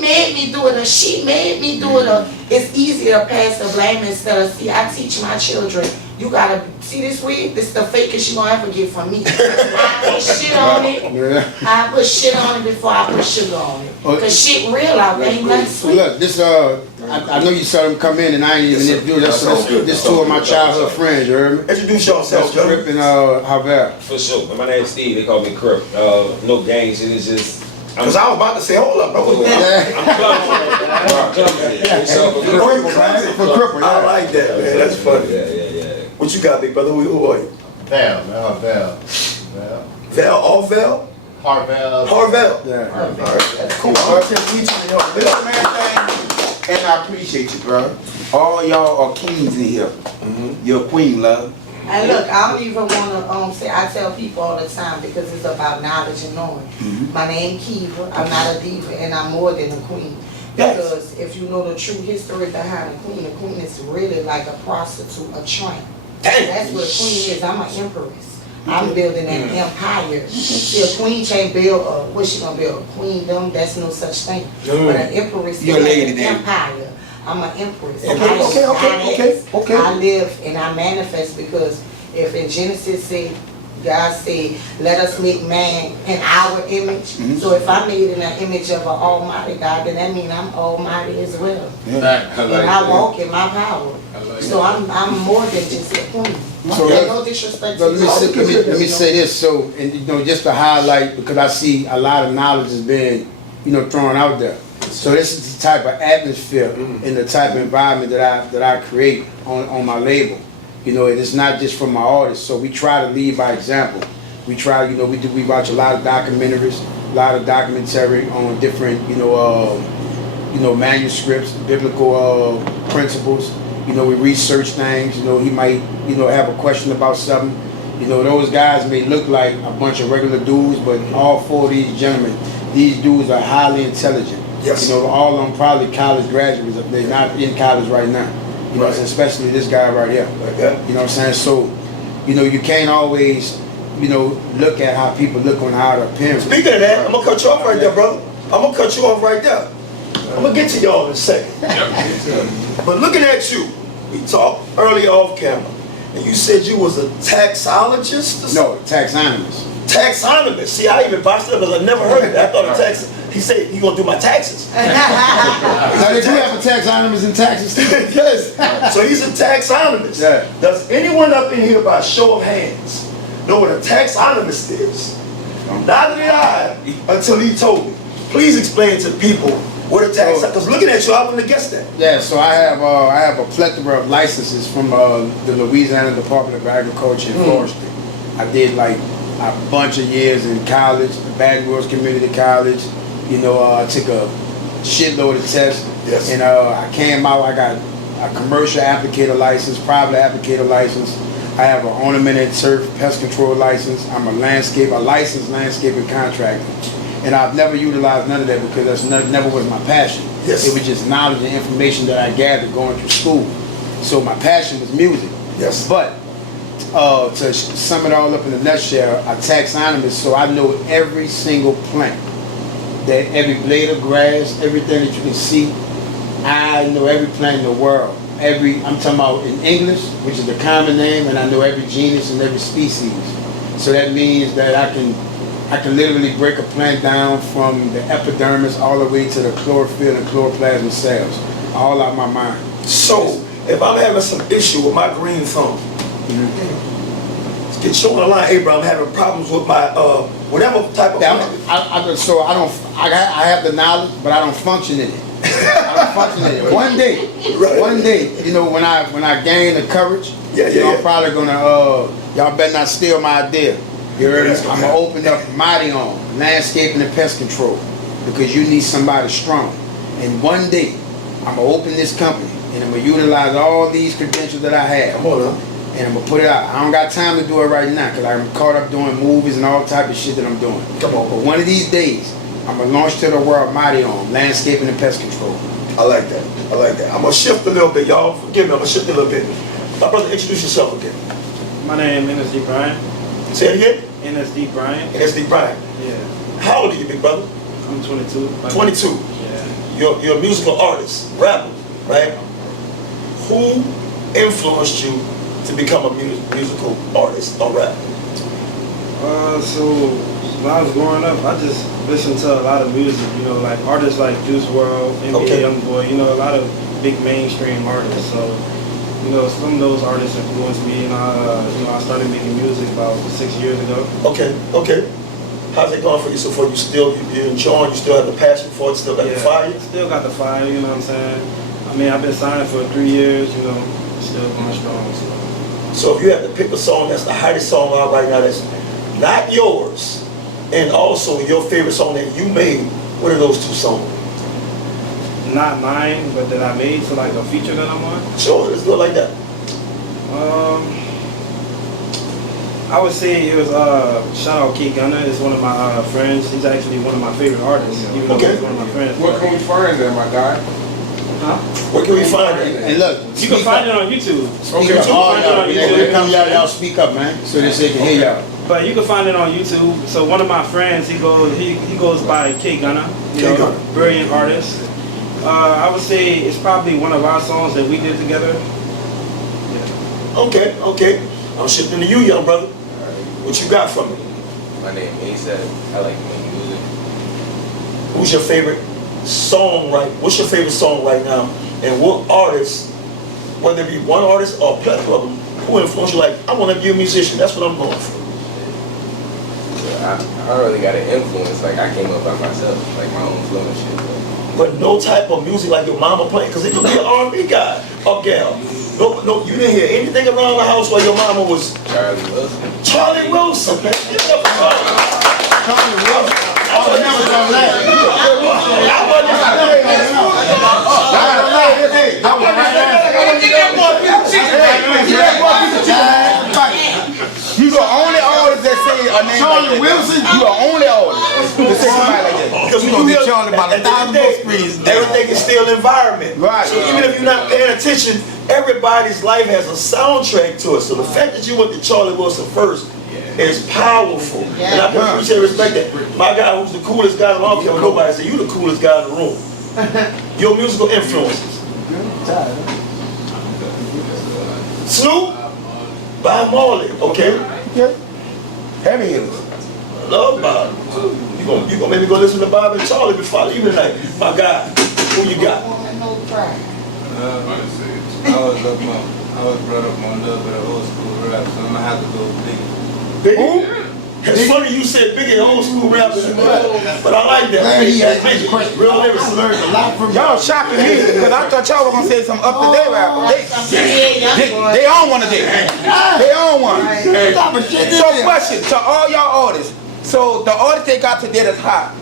made me do it, or she made me do it, or it's easier to pass the blame instead of, see, I teach my children, you gotta, see this wig? This is the fakest you gonna ever get from me. I put shit on it. I put shit on it before I put sugar on it. Cause shit real out there, ain't nothing sweet. Look, this I know you saw them come in and I ain't even introduced. This two of my childhood friends, you heard me? Introduce yourself, That's Crip Joe. and Havel. For sure. My name's Steve. They call me Crip. No gangs. It is just. Because I was about to say, hold up, bro. I'm clumsy. For Cripple, I like that, man. That's funny. Yeah. What you got, big brother? Who are you? Val. Val, all Val? Harvell. Harvell. Yeah. Alright, cool. Listen, man, and I appreciate you, bro. All y'all are kings in here. You're a queen, love. And look, I don't even want to say, I tell people all the time because it's about knowledge and knowing. My name Kiva, I'm not a diva, and I'm more than a queen. Yes. Because if you know the true history behind the queen is really like a prostitute, a tramp. That's what a queen is. I'm an empress. I'm building an empire. See, a queen can't build what's she gonna build? A queendom? That's no such thing. But an empress You're a is lady an then. empire. I'm an empress. Okay. I live and I manifest because if in Genesis say, God said, let us make man in our image. So if I'm made in an image of an almighty God, then that means I'm almighty as well. And I walk in my power. So I'm more than just a queen. So No disrespect to let me say this, so, and you know, just to highlight, because I see a lot of knowledge is being, you know, thrown out there. So this is the type of atmosphere and the type of environment that I create on my label. You know, it's not just for my artists. So we try to lead by example. We try, you know, we watch a lot of documentaries, a lot of documentary on different, you know, manuscripts, biblical principles. You know, we research things. You know, he might, you know, have a question about something. You know, those guys may look like a bunch of regular dudes, but all four of these gentlemen, these dudes are highly intelligent. Yes. You know, all of them probably college graduates. They're not in college right now. You know, especially this guy right here. Okay. You know what I'm saying? So, you know, you can't always, you know, look at how people look on how to appearance. Speaking of that, I'm going to cut you off right there, brother. I'm going to cut you off right there. I'm going to get to y'all in a second. But looking at you, we talked earlier off camera, and you said you was a taxologist or something? No, taxonomist. Taxonomist. See, I even botched it because I never heard of that. I thought a tax. He said, you going to do my taxes. Now, they do have a taxonomist in Texas too. Yes. So he's a taxonomist. Yeah. Does anyone up in here, by show of hands, know what a taxonomist is? Neither did I until he told me. Please explain to people what a tax. Because looking at you, I wouldn't have guessed that. Yeah, so I have a plethora of licenses from the Louisiana Department of Agriculture and Forestry. I did like a bunch of years in college, Baton Rouge Community College. You know, I took a shitload of tests. Yes. And I came out, I got a commercial applicator license, private applicator license. I have an ornament and turf pest control license. I'm a licensed landscaping contractor. And I've never utilized none of that because that's never was my passion. Yes. It was just knowledge and information that I gathered going through school. So my passion was music. Yes. But to sum it all up in a nutshell, a taxonomist, so I know every single plant, that every blade of grass, everything that you can see. I know every plant in the world. I'm talking about in English, which is the common name, and I know every genus and every species. So that means that I can literally break a plant down from the epidermis all the way to the chlorophyll and chloroplasm cells, all out my mind. So, if I'm having some issue with my green thumb, get you on the line, hey bro, I'm having problems with my whatever type of plant. I have the knowledge, but I don't function in it. I Unfortunately, one day, you know, when I gain the courage, I'm probably gonna y'all better not steal my idea. You heard me? I'm gonna open up Mighty On Landscaping and Pest Control because you need somebody strong. And one day, I'm gonna open this company and I'm gonna utilize all these credentials that I have. Hold on. And I'm gonna put it out. I don't got time to do it right now because I'm caught up doing movies and all type of shit that I'm doing. Come on. But one of these days, I'm gonna launch to the world Mighty On Landscaping and Pest Control. I like that. I like that. I'm gonna shift a little bit, y'all. Forgive me. I'm gonna shift a little bit. My brother, introduce yourself again. My name is NSD Bryant. Say it again. NSD Bryant. NSD Bryant. Yeah. How old are you, big brother? I'm 22. 22. Yeah. You're a musical artist, rapper, right? Who influenced you to become a musical artist or rapper? So when I was growing up, I just listened to a lot of music. You know, like artists like Juice WRLD, NBA YoungBoy. You know, a lot of big mainstream artists. So, you know, some of those artists influenced me, and I started making music about 6 years ago. Okay. How's it going for you so far? You enjoying? You still have the passion for it? Still got the fire? Still got the fire. You know what I'm saying? I mean, I've been signed for 3 years. You know, still going strong. So if you had to pick a song that's the hottest song out right now, that's not yours, and also your favorite song that you made, what are those two songs? Not mine, but that I made, so like a feature that I'm on. Sure, let's do it like that. I would say it was shout out Kid Gunner. Is one of my friends. He's actually one of my favorite artists. Even though he's one of my friends. What can we find there, my guy? Huh? Where can we find it? And look, You can find it on YouTube. Speak up. All y'all, here come y'all speak up, man, so they can hear y'all. But you can find it on YouTube. So one of my friends, he goes by Kid Gunner. Kid Gunner. Brilliant artist. I would say it's probably one of our songs that we did together. Yeah. Okay. I'm shifting to you, young brother. What you got from me? My name is ASAP. I like to make music. Who's your favorite song what's your favorite song right now? And what artist, whether it be one artist or a plethora of them, who influenced you like, I want to be a musician, that's what I'm going for? I don't really got an influence. Like, I came up by myself, like my own flow and shit. But no type of music like your mama playing, because it could be an R&B guy or gal. No, you didn't hear anything around the house while your mama was Charlie Wilson. Charlie Wilson, man. Give it up for Charlie Wilson. I was never gonna laugh. You the only artist that say a name Charlie like that. Wilson? You the only artist to say somebody like that. Because You gonna get Charlie about 1,000 more screens. everything is still environment. Right. So even if you're not paying attention, everybody's life has a soundtrack to it. So the fact that you went to Charlie Wilson first is powerful. And I can appreciate and respect that. My guy who's the coolest guy, I don't care what nobody say, you the coolest guy in the room. Your musical influences. Snoop, Bob Marley, okay? Heavy hitters. I love Bob. You gonna maybe go listen to Bob and Charlie before I leave tonight. My guy, who you got? I was brought up on a little bit of old school rap, so I'm gonna have to go Biggie. Biggie? It's funny you said Biggie old school rap, but I like that. Glad he asked me a question. Real I lyrics. learned a lot from Y'all shocking me because I thought y'all were gonna say some up to date rap. They on one today. They on one. So question to all y'all artists. So the artists they got today that's hot.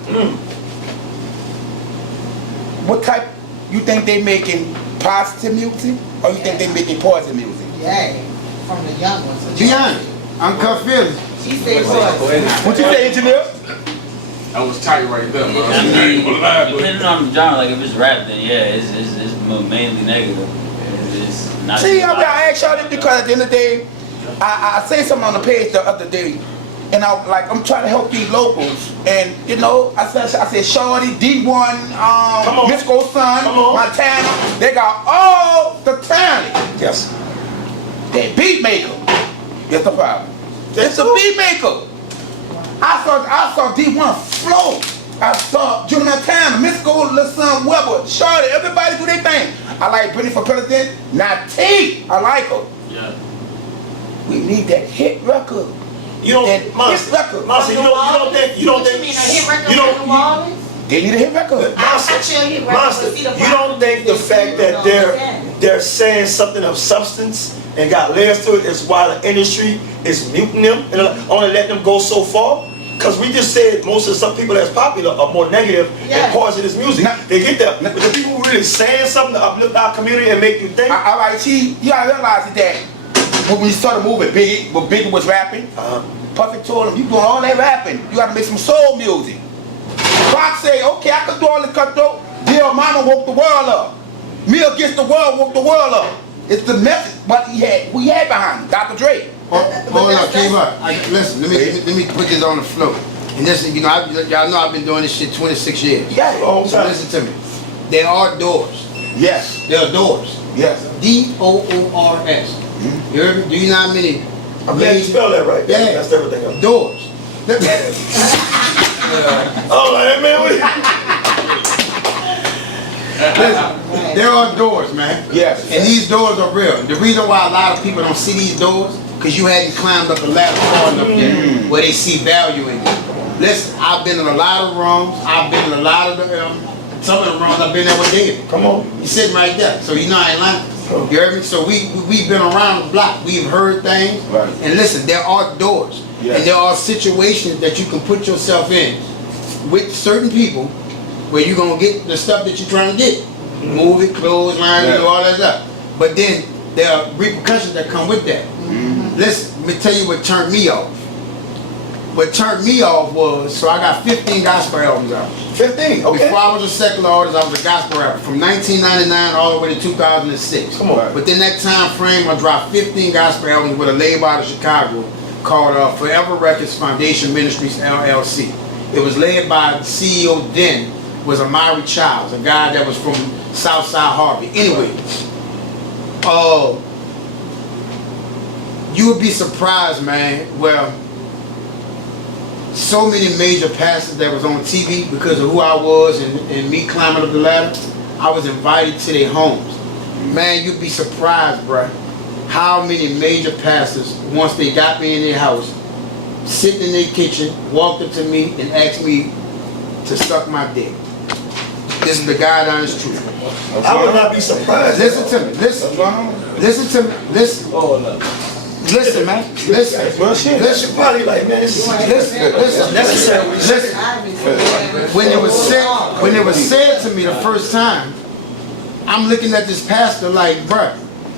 What type you think they making positive music or you think they making poison music? Yeah, from the young ones. Beyond, Unkut Feelnz. She said what? What you say, engineer? That was tight right there, man. I mean, depending on the genre, like if it's rap, then yeah, it's mainly negative. It's not. See, I asked y'all this because at the end of the day, I say something on the page the other day, and I'm trying to help these locals, and you know, I said Shorty, D1, Misco Son, Montana, they got all the talent. Yes. They beat maker. That's the problem. It's a beat maker. I saw D1 flow. I saw Junior Montana, Misco, Lil Son, Weber, Shorty, everybody do their thing. I like Brittany for president, not T. I like her. Yeah. We need that hit record. You don't, Marcy, you don't think, You mean a hit record from New Orleans? They need a hit record. Monster, you don't think the fact that they're saying something of substance and got layers to it is why the industry is muting them and only letting them go so far? Because we just said most of some people that's popular are more negative and poisonous music. They get that. But the people who really saying something to uplift our community and make you think. All right, see, you gotta realize that when we started moving Biggie, when Biggie was rapping, Puffy told him, you doing all that rapping, you gotta make some soul music. Rock say, okay, I can do all the cutthroat. Dear Mama woke the world up. Me Against the World woke the world up. It's the message what we had behind him, Dr. Dre. Hold on, K-Buck. Listen, let me put this on the floor. And this, you know, y'all know I've been doing this shit 26 years. Yeah, so listen to me. There are doors. Yes. There are doors. Yes. D-O-O-R-S. You heard me? Do you know how many? I'm glad you spell that right. Yeah. That's everything else. Doors. Oh, like, man, what Listen, there are doors, man. Yes. And these doors are real. The reason why a lot of people don't see these doors, because you hadn't climbed up the ladder far enough yet where they see value in you. Listen, I've been in a lot of rooms. I've been in a lot of the, some of the rooms I've been there with David. Come on. He's sitting right there. So you know I ain't lying. You heard me? So we've been around the block. We've heard things. Right. And listen, there are doors. Yes. And there are situations that you can put yourself in with certain people where you're going to get the stuff that you're trying to get. Move it, clothes, line, do all that stuff. But then there are repercussions that come with that. Listen, let me tell you what turned me off. What turned me off was, so I got 15 gospel albums out. 15, okay. Before I was a secular artist, I was a gospel rapper from 1999 all the way to 2006. Come on. Within that time frame, I dropped 15 gospel albums with a label out of Chicago called Forever Records Foundation Ministries LLC. It was led by the CEO then, was Amari Childs, a guy that was from Southside Harvey. Anyway, you would be surprised, man. Well, so many major pastors that was on TV because of who I was and me climbing up the ladder, I was invited to their homes. Man, you'd be surprised, bruh, how many major pastors, once they got me in their house, sitting in their kitchen, walked up to me and asked me to suck my dick. This is the God honest truth. I would not be surprised. Listen to me. Listen to me. Listen. Listen, man. Listen. Listen, probably like, man, this is necessary. Listen. When it was said to me the first time, I'm looking at this pastor like, bruh,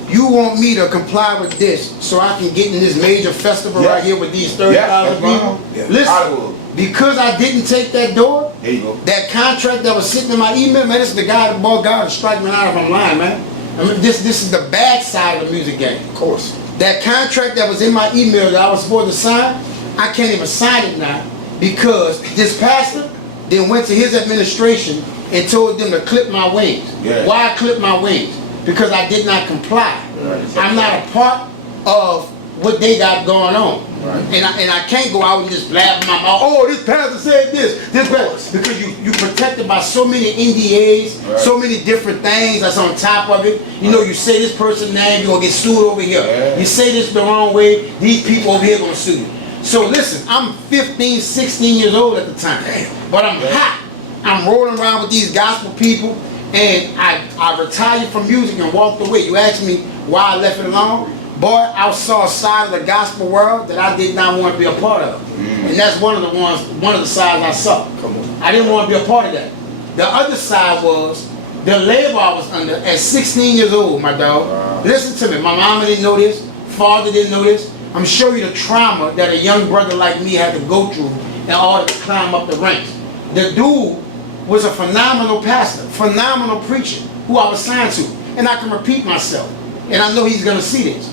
you want me to comply with this so I can get in this major festival right here with these 30,000 people? Listen, because I didn't take that door, that contract that was sitting in my email, man, this is the guy that bought God to strike me out if I'm lying, man. I mean, this is the bad side of the music game. Of course. That contract that was in my email that I was supposed to sign, I can't even sign it now because this pastor then went to his administration and told them to clip my wings. Yeah. Why clip my wings? Because I did not comply. I'm not a part of what they got going on. And I can't go out and just blab my mouth, oh, this pastor said this pastor, because you protected by so many NDAs, so many different things that's on top of it. You know, you say this person's name, you're gonna get sued over here. You say this the wrong way, these people over here gonna sue you. So listen, I'm 15, 16 years old at the time, but I'm hot. I'm rolling around with these gospel people, and I retired from music and walked away. You asked me why I left it alone? Boy, I saw a side of the gospel world that I did not want to be a part of. And that's one of the sides I saw. I didn't want to be a part of that. The other side was the label I was under at 16 years old, my dog. Listen to me, my mama didn't know this, father didn't know this. I'm showing you the trauma that a young brother like me had to go through in order to climb up the ranks. The dude was a phenomenal pastor, phenomenal preacher, who I was signed to. And I can repeat myself. And I know he's going to see this.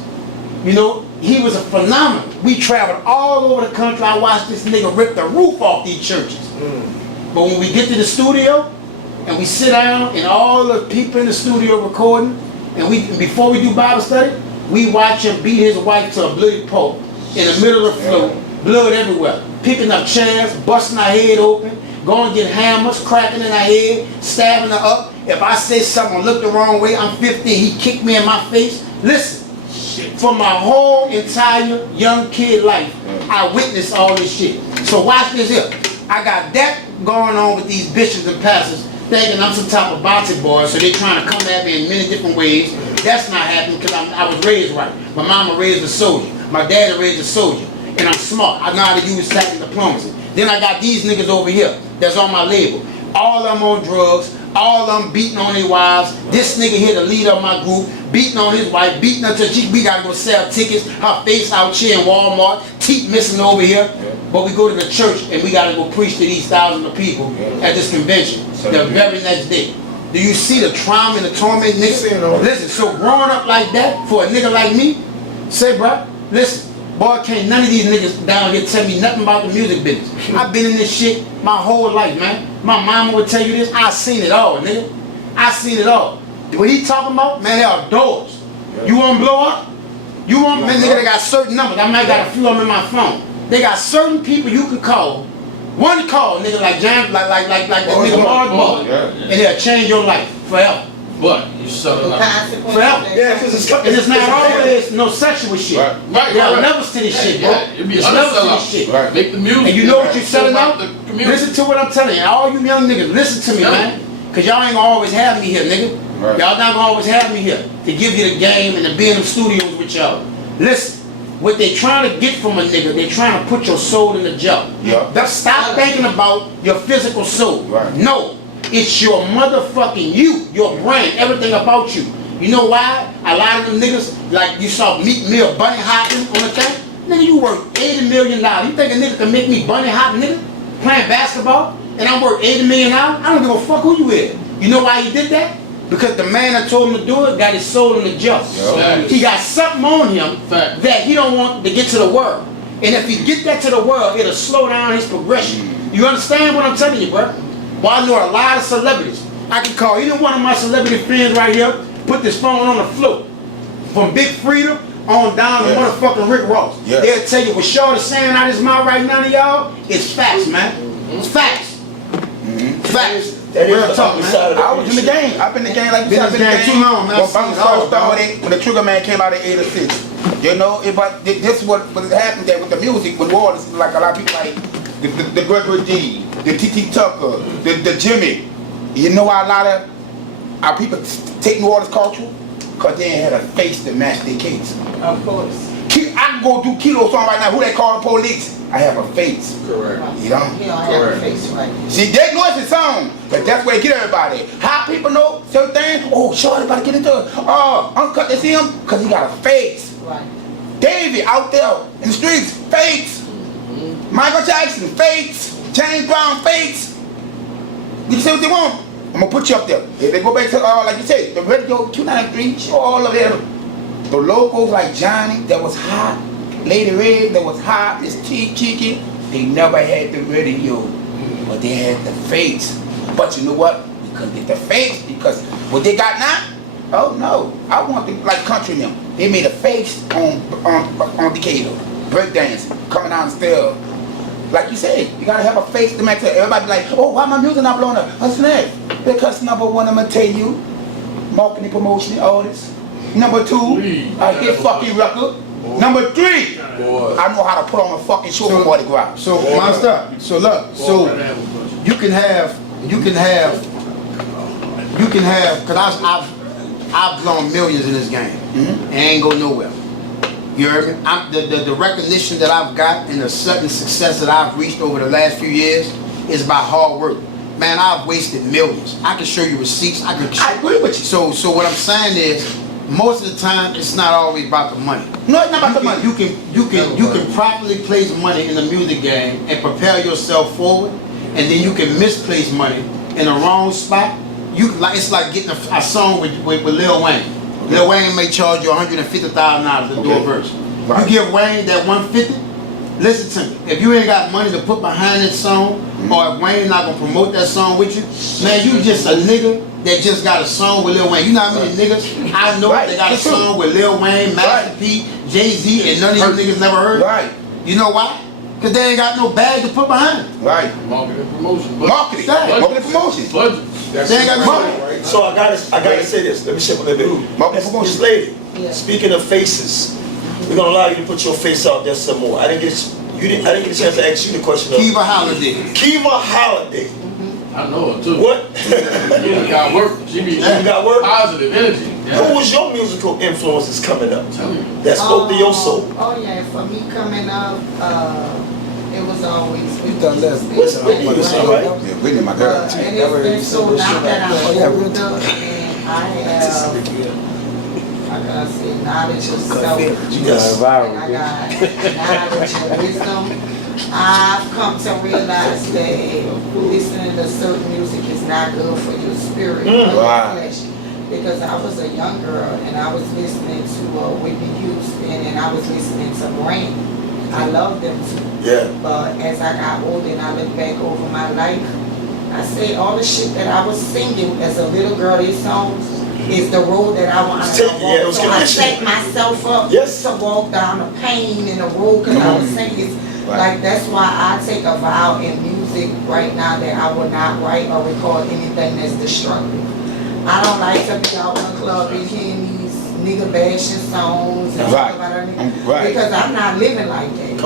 You know, he was a phenomenon. We traveled all over the country. I watched this nigga rip the roof off these churches. But when we get to the studio and we sit down and all the people in the studio recording, and before we do Bible study, we watch him beat his wife to a bloody pulp in the middle of the floor, blood everywhere, picking up chairs, busting her head open, going to get hammers, cracking in her head, stabbing her up. If I say something or look the wrong way, I'm 15, he kicked me in my face. Listen. For my whole entire young kid life, I witnessed all this shit. So watch this here. I got that going on with these bishops and pastors thinking I'm some type of boxing boy, so they trying to come at me in many different ways. That's not happening because I was raised right. My mama raised a soldier. My daddy raised a soldier. And I'm smart. I know how to use tactical diplomacy. Then I got these niggas over here that's on my label. All of them on drugs. All of them beating on their wives. This nigga here, the leader of my group, beating on his wife, beating her till we gotta go sell tickets. Her face out here in Walmart, teeth missing over here. But we go to the church and we gotta go preach to these thousands of people at this convention the very next day. Do you see the trauma and the torment, nigga? Listen, so growing up like that for a nigga like me, say, bro, listen. Boy, can't none of these niggas down here tell me nothing about the music business. I've been in this shit my whole life, man. My mama would tell you this. I seen it all, nigga. I seen it all. What he talking about, man, there are doors. You want to blow up? You want, man, nigga, they got certain numbers. I might got a few of them in my phone. They got certain people you can call. One call, nigga, like Jam, like the nigga Mark Ball, and they'll change your life forever. But you shut up. Forever. Yeah, because And it's not always no sexual shit. Right. There are levels to this shit, bro. It'd be a levels to sellout. this shit. Right. Make the music. And you know what you're selling Show out? the community. Listen to what I'm telling you. All you young niggas, listen to me, man. Cause y'all ain't gonna always have me here, nigga. Right. Y'all not gonna always have me here to give you the game and to be in the studios with y'all. Listen, what they trying to get from a nigga, they trying to put your soul in the jar. Yeah. Stop thinking about your physical soul. Right. No, it's your motherfucking you, your brain, everything about you. You know why? A lot of them niggas, like you saw Meek Mill bunny hopping on the thing. Nigga, you worth $80 million. You think a nigga can make me bunny hop, nigga? Playing basketball? And I'm worth $80 million? I don't give a fuck who you is. You know why he did that? Because the man that told him to do it got his soul in the jar. He got something on him that he don't want to get to the world. And if he get that to the world, it'll slow down his progression. You understand what I'm telling you, bro? Well, I know a lot of celebrities. I can call either one of my celebrity friends right here, put this phone on the floor. From Big Freedom on down to motherfucking Rick Ross. They'll tell you what Shorty saying out his mouth right now to y'all, it's facts, man. It's facts. Facts. Real talk, man. I was in the game. I've been in the game like this. Been in the game too long, man. When Bounce first started, when the Trigger Man came out in '86, you know, this what happened there with the music, with Waters, like a lot of people like the Gregory D, the T.T. Tucker, the Jimmy. You know why a lot of our people take New Orleans culture? Because they ain't had a face to match their case. Of course. I can go do Kilo song right now. Who they call the police? I have a face. Correct. You know? You don't have a face right. See, they know it's a song, but that's where they get everybody. How people know certain things? Oh, Shorty about to get into it. Oh, Uncut, they see him? Because he got a face. Right. David out there in the streets, fakes. Michael Jackson, fakes. James Brown, fakes. You see what they want? I'm going to put you up there. If they go back to, like you said, the radio 293, show all of them. The locals like Johnny, that was hot. Lady Red, that was hot. Miss T, Kiki, they never had the radio, but they had the face. But you know what? We couldn't get the face because what they got now? Oh no, I want them like country now. They made a face on Decatur, breakdance, coming out still. Like you said, you gotta have a face to match it. Everybody be like, oh, why my music not blowing up? What's next? Because number one, I'm gonna tell you, marketing, promotion, all this. Number two, I hit fucking record. Number three, I know how to put on a fucking show for Mardi Gras. So, my stuff. So look, so you can have, cause I've blown millions in this game, and ain't go nowhere. You heard me? The recognition that I've got and the sudden success that I've reached over the last few years is by hard work. Man, I've wasted millions. I can show you receipts. I agree with you. So what I'm saying is, most of the time, it's not always about the money. No, it's not about the money. You can properly place money in the music game and prepare yourself forward, and then you can misplace money in the wrong spot. It's like getting a song with Lil Wayne. Lil Wayne may charge you $150,000 to do a verse. Right. You give Wayne that $150. Listen to me. If you ain't got money to put behind that song, or if Wayne not gonna promote that song with you, man, you just a nigga that just got a song with Lil Wayne. You know how many niggas I know they got a song with Lil Wayne, Master P, Jay-Z, and none of you niggas never heard? Right. You know why? Because they ain't got no bag to put behind it. Right. Marketing, promotion. Marketing. Marketing, promotion. Budget. They ain't got no money. Right. So I gotta say this. Let me shift a little bit. This lady, speaking of faces, we're gonna allow you to put your face out there some more. I didn't get I didn't get a chance to ask you the question. Kiva Holiday. Kiva Holiday. I know her too. What? She got work. She be got work? positive energy. Yeah. Who was your musical influences coming up? That spoke to your soul. Oh yeah, for me coming up, it was always Whitney. What's Whitney? You say, right? Yeah, Whitney, my girl. And it's been so now that I'm older and I have, how can I say, knowledge of self. Yes. And I got knowledge and wisdom. I've come to realize that listening to certain music is not good for your spirit or your flesh. Because I was a young girl and I was listening to Whitney Houston and I was listening to Brandy. I love them too. Yeah. But as I got older and I look back over my life, I say all the shit that I was singing as a little girl, these songs, is the road that I wanted to walk. Yeah, so I set myself up to walk down the pain in the road because I was singing. Like that's why I take a vow in music right now that I will not write or record anything that's destructive. I don't like to be out in the club and hearing these nigga bashing songs and stuff about a nigga because I'm not living like that.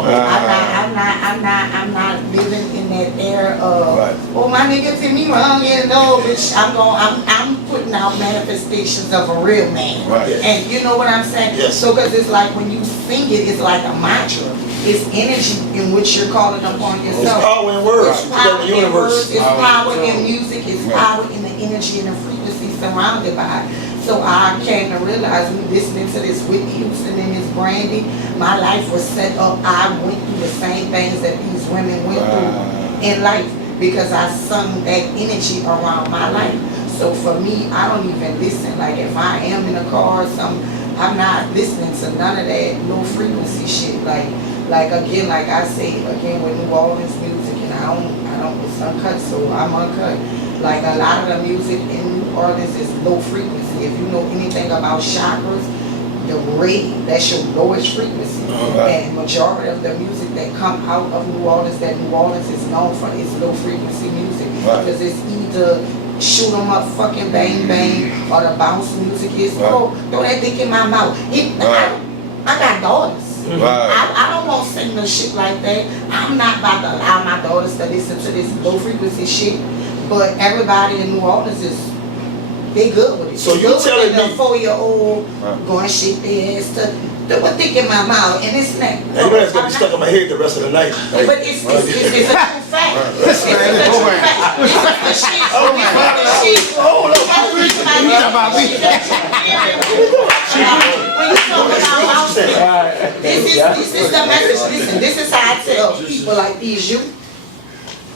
I'm not living in that era of oh my nigga did me wrong, you know, bitch. I'm putting out manifestations of a real man. And you know what I'm saying? Yes. So because it's like when you sing it, it's like a mantra. It's energy in which you're calling upon yourself. It's power in words. It's power in the in universe. words. It's power in music. It's power in the energy and the frequency surrounded by it. So I came to realize me listening to this Whitney Houston and Miss Brandy, my life was set up. I went through the same things that these women went through in life because I sung that energy around my life. So for me, I don't even listen. Like if I am in a car or something, I'm not listening to none of that low frequency shit. Like again, like I say again with New Orleans music, and I don't it's uncut, so I'm uncut. Like a lot of the music in New Orleans is low frequency. If you know anything about chakras, the rate, that's your lowest frequency. And majority of the music that come out of New Orleans that New Orleans is known for is low frequency music. Because it's either shoot 'em up, fucking bang bang, or the bounce music is throw that dick in my mouth. I got daughters. I don't want to sing no shit like that. I'm not about to allow my daughters to listen to this low frequency shit. But everybody in New Orleans they good with it. So you telling me the 4-year-old going shit their ass to what dick in my mouth and it's not. you know that's gonna be stuck in my head the rest of the night. But it's a true fact. It's a true fact. When you talk about house, this is the message. Listen, this is how I tell people like these youth.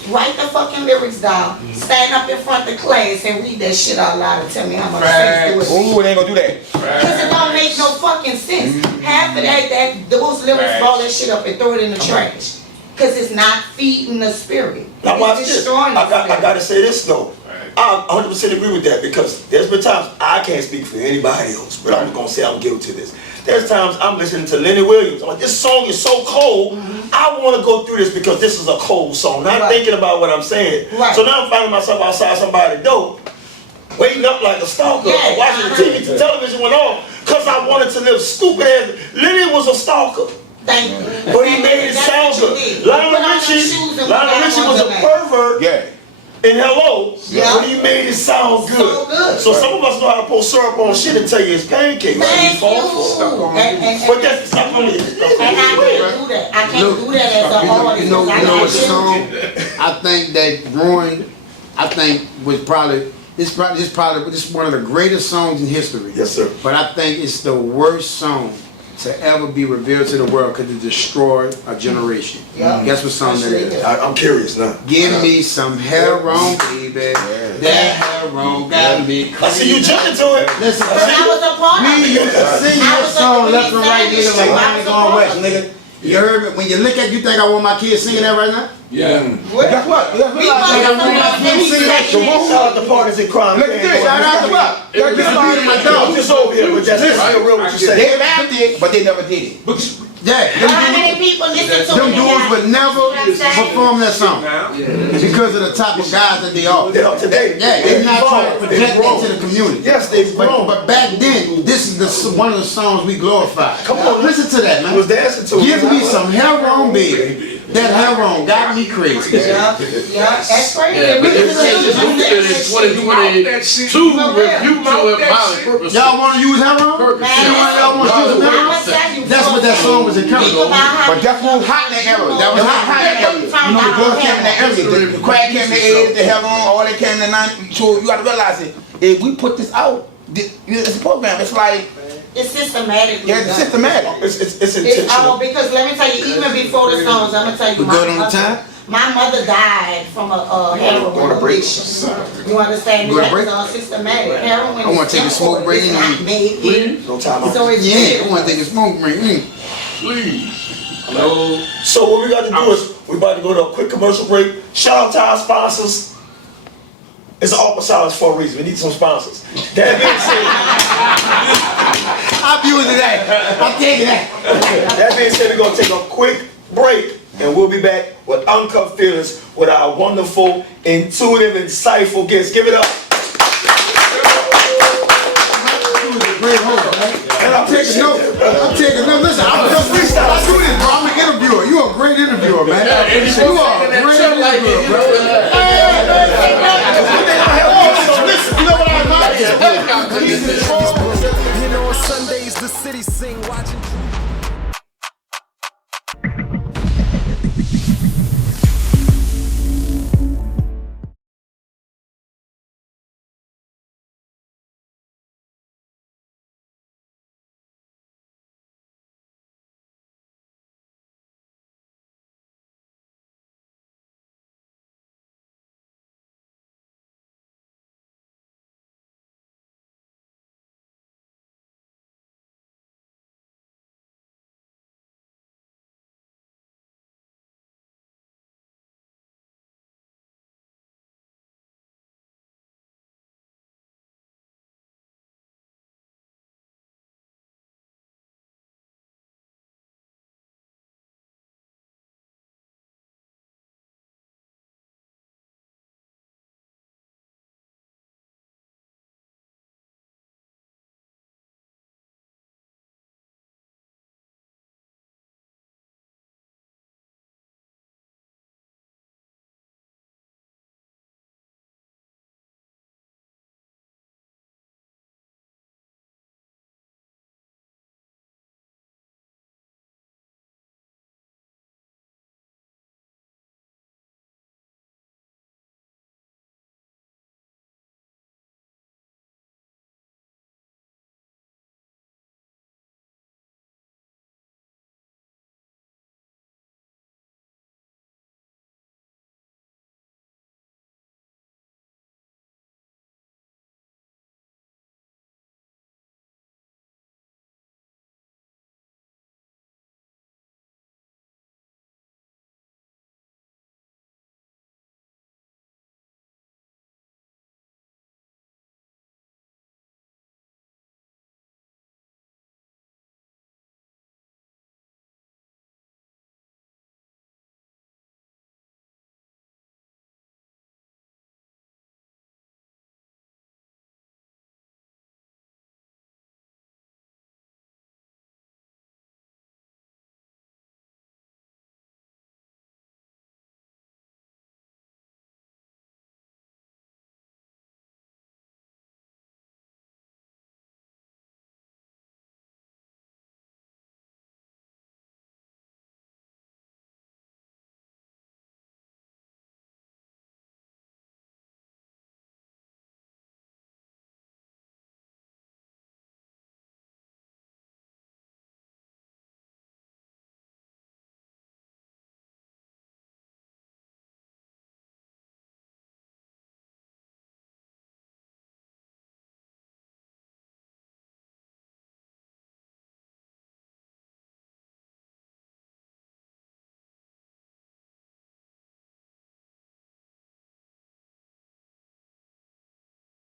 Write the fucking lyrics down, stand up in front of the class and read that shit out loud and tell me how much sense do it. Ooh, they ain't gonna do that. Because it don't make no fucking sense. Half of those lyrics, roll that shit up and throw it in the trash. Because it's not feeding the spirit. Now watch It's this. destroying the spirit. I gotta say this though. I 100% agree with that because there's been times I can't speak for anybody else, but I'm gonna say I'm guilty of this. There's times I'm listening to Lenny Williams. I'm like, this song is so cold. I want to go through this because this is a cold song. Not thinking about what I'm saying. So now I'm finding myself outside somebody's door, waiting up like a stalker, watching the TV. The television went on because I wanted to live stupid ass. Lenny was a stalker. Thank you. But he made it sound good. Lionel Richie was a pervert. And hello, but he made it sound good. So some of us know how to pour syrup on shit and tell you it's pancakes. Thank you. But that's not for me. And I can't do that. I can't do that as a artist. You know what song? I think that Ruin, I think was probably this one of the greatest songs in history. Yes, sir. But I think it's the worst song to ever be revealed to the world because it destroyed a generation. Guess what song that is? I'm curious now. Give me some hair on, baby. That hair on got me crazy. I see you jumping to it. Listen, I was a part of it. we used to sing that song left and right, nigga, like I ain't going west, nigga. You heard me? When you look at, you think I want my kids singing that right now? Yeah. Guess what? Shout Shout out to Partners in Crime. Look at this. Shout out to what? I'm just over here, but that's real what you say. They rapped it, but they never did it. Yeah, How many people listen to them it? dudes would never perform that song because of the type of guys that they are. They are today. Yeah, they're not trying to project into the community. Yes, they've grown. But back then, this is one of the songs we glorified. Come on, listen to that, man. was dancing to it. Give me some heroin, baby. That heroin got me crazy. Yeah, that's crazy. Yeah, but it's in 2022 review to violent purpose. Y'all want to use heroin? Y'all want to use heroin? That's what that song was encouraging. But that's what was hot in that era. That was hot in that era. You know, the drugs came in that area. The crack came in the 80s, the heroin, all that came in the 90s. So you got to realize it. If we put this out, it's a program. It's like, it's systematic. yeah, it's systematic. It's It's intentional. because let me tell you, even before the songs, I'm gonna tell you, We good on the time? my mother died from a heroin addiction. You understand? You wanna That break? was all systematic. Heroin I wanna take a smoke break It's and not made here. No time out. So it's Yeah, I want to take a smoke break. Please. No. So what we got to do is we about to go to a quick commercial break. Shout out to our sponsors. It's an awkward silence for a reason. We need some sponsors. That being said, I'll be with that. I'll take that. that being said, we're gonna take a quick break, and we'll be back with Unkut Feelnz with our wonderful, intuitive, insightful guests. Give it up. Great host, man. And I appreciate it. I'm taking no. Listen, I do this, bro. I'm an interviewer. You a great interviewer, man. Yeah, and You are a great interviewer, bro.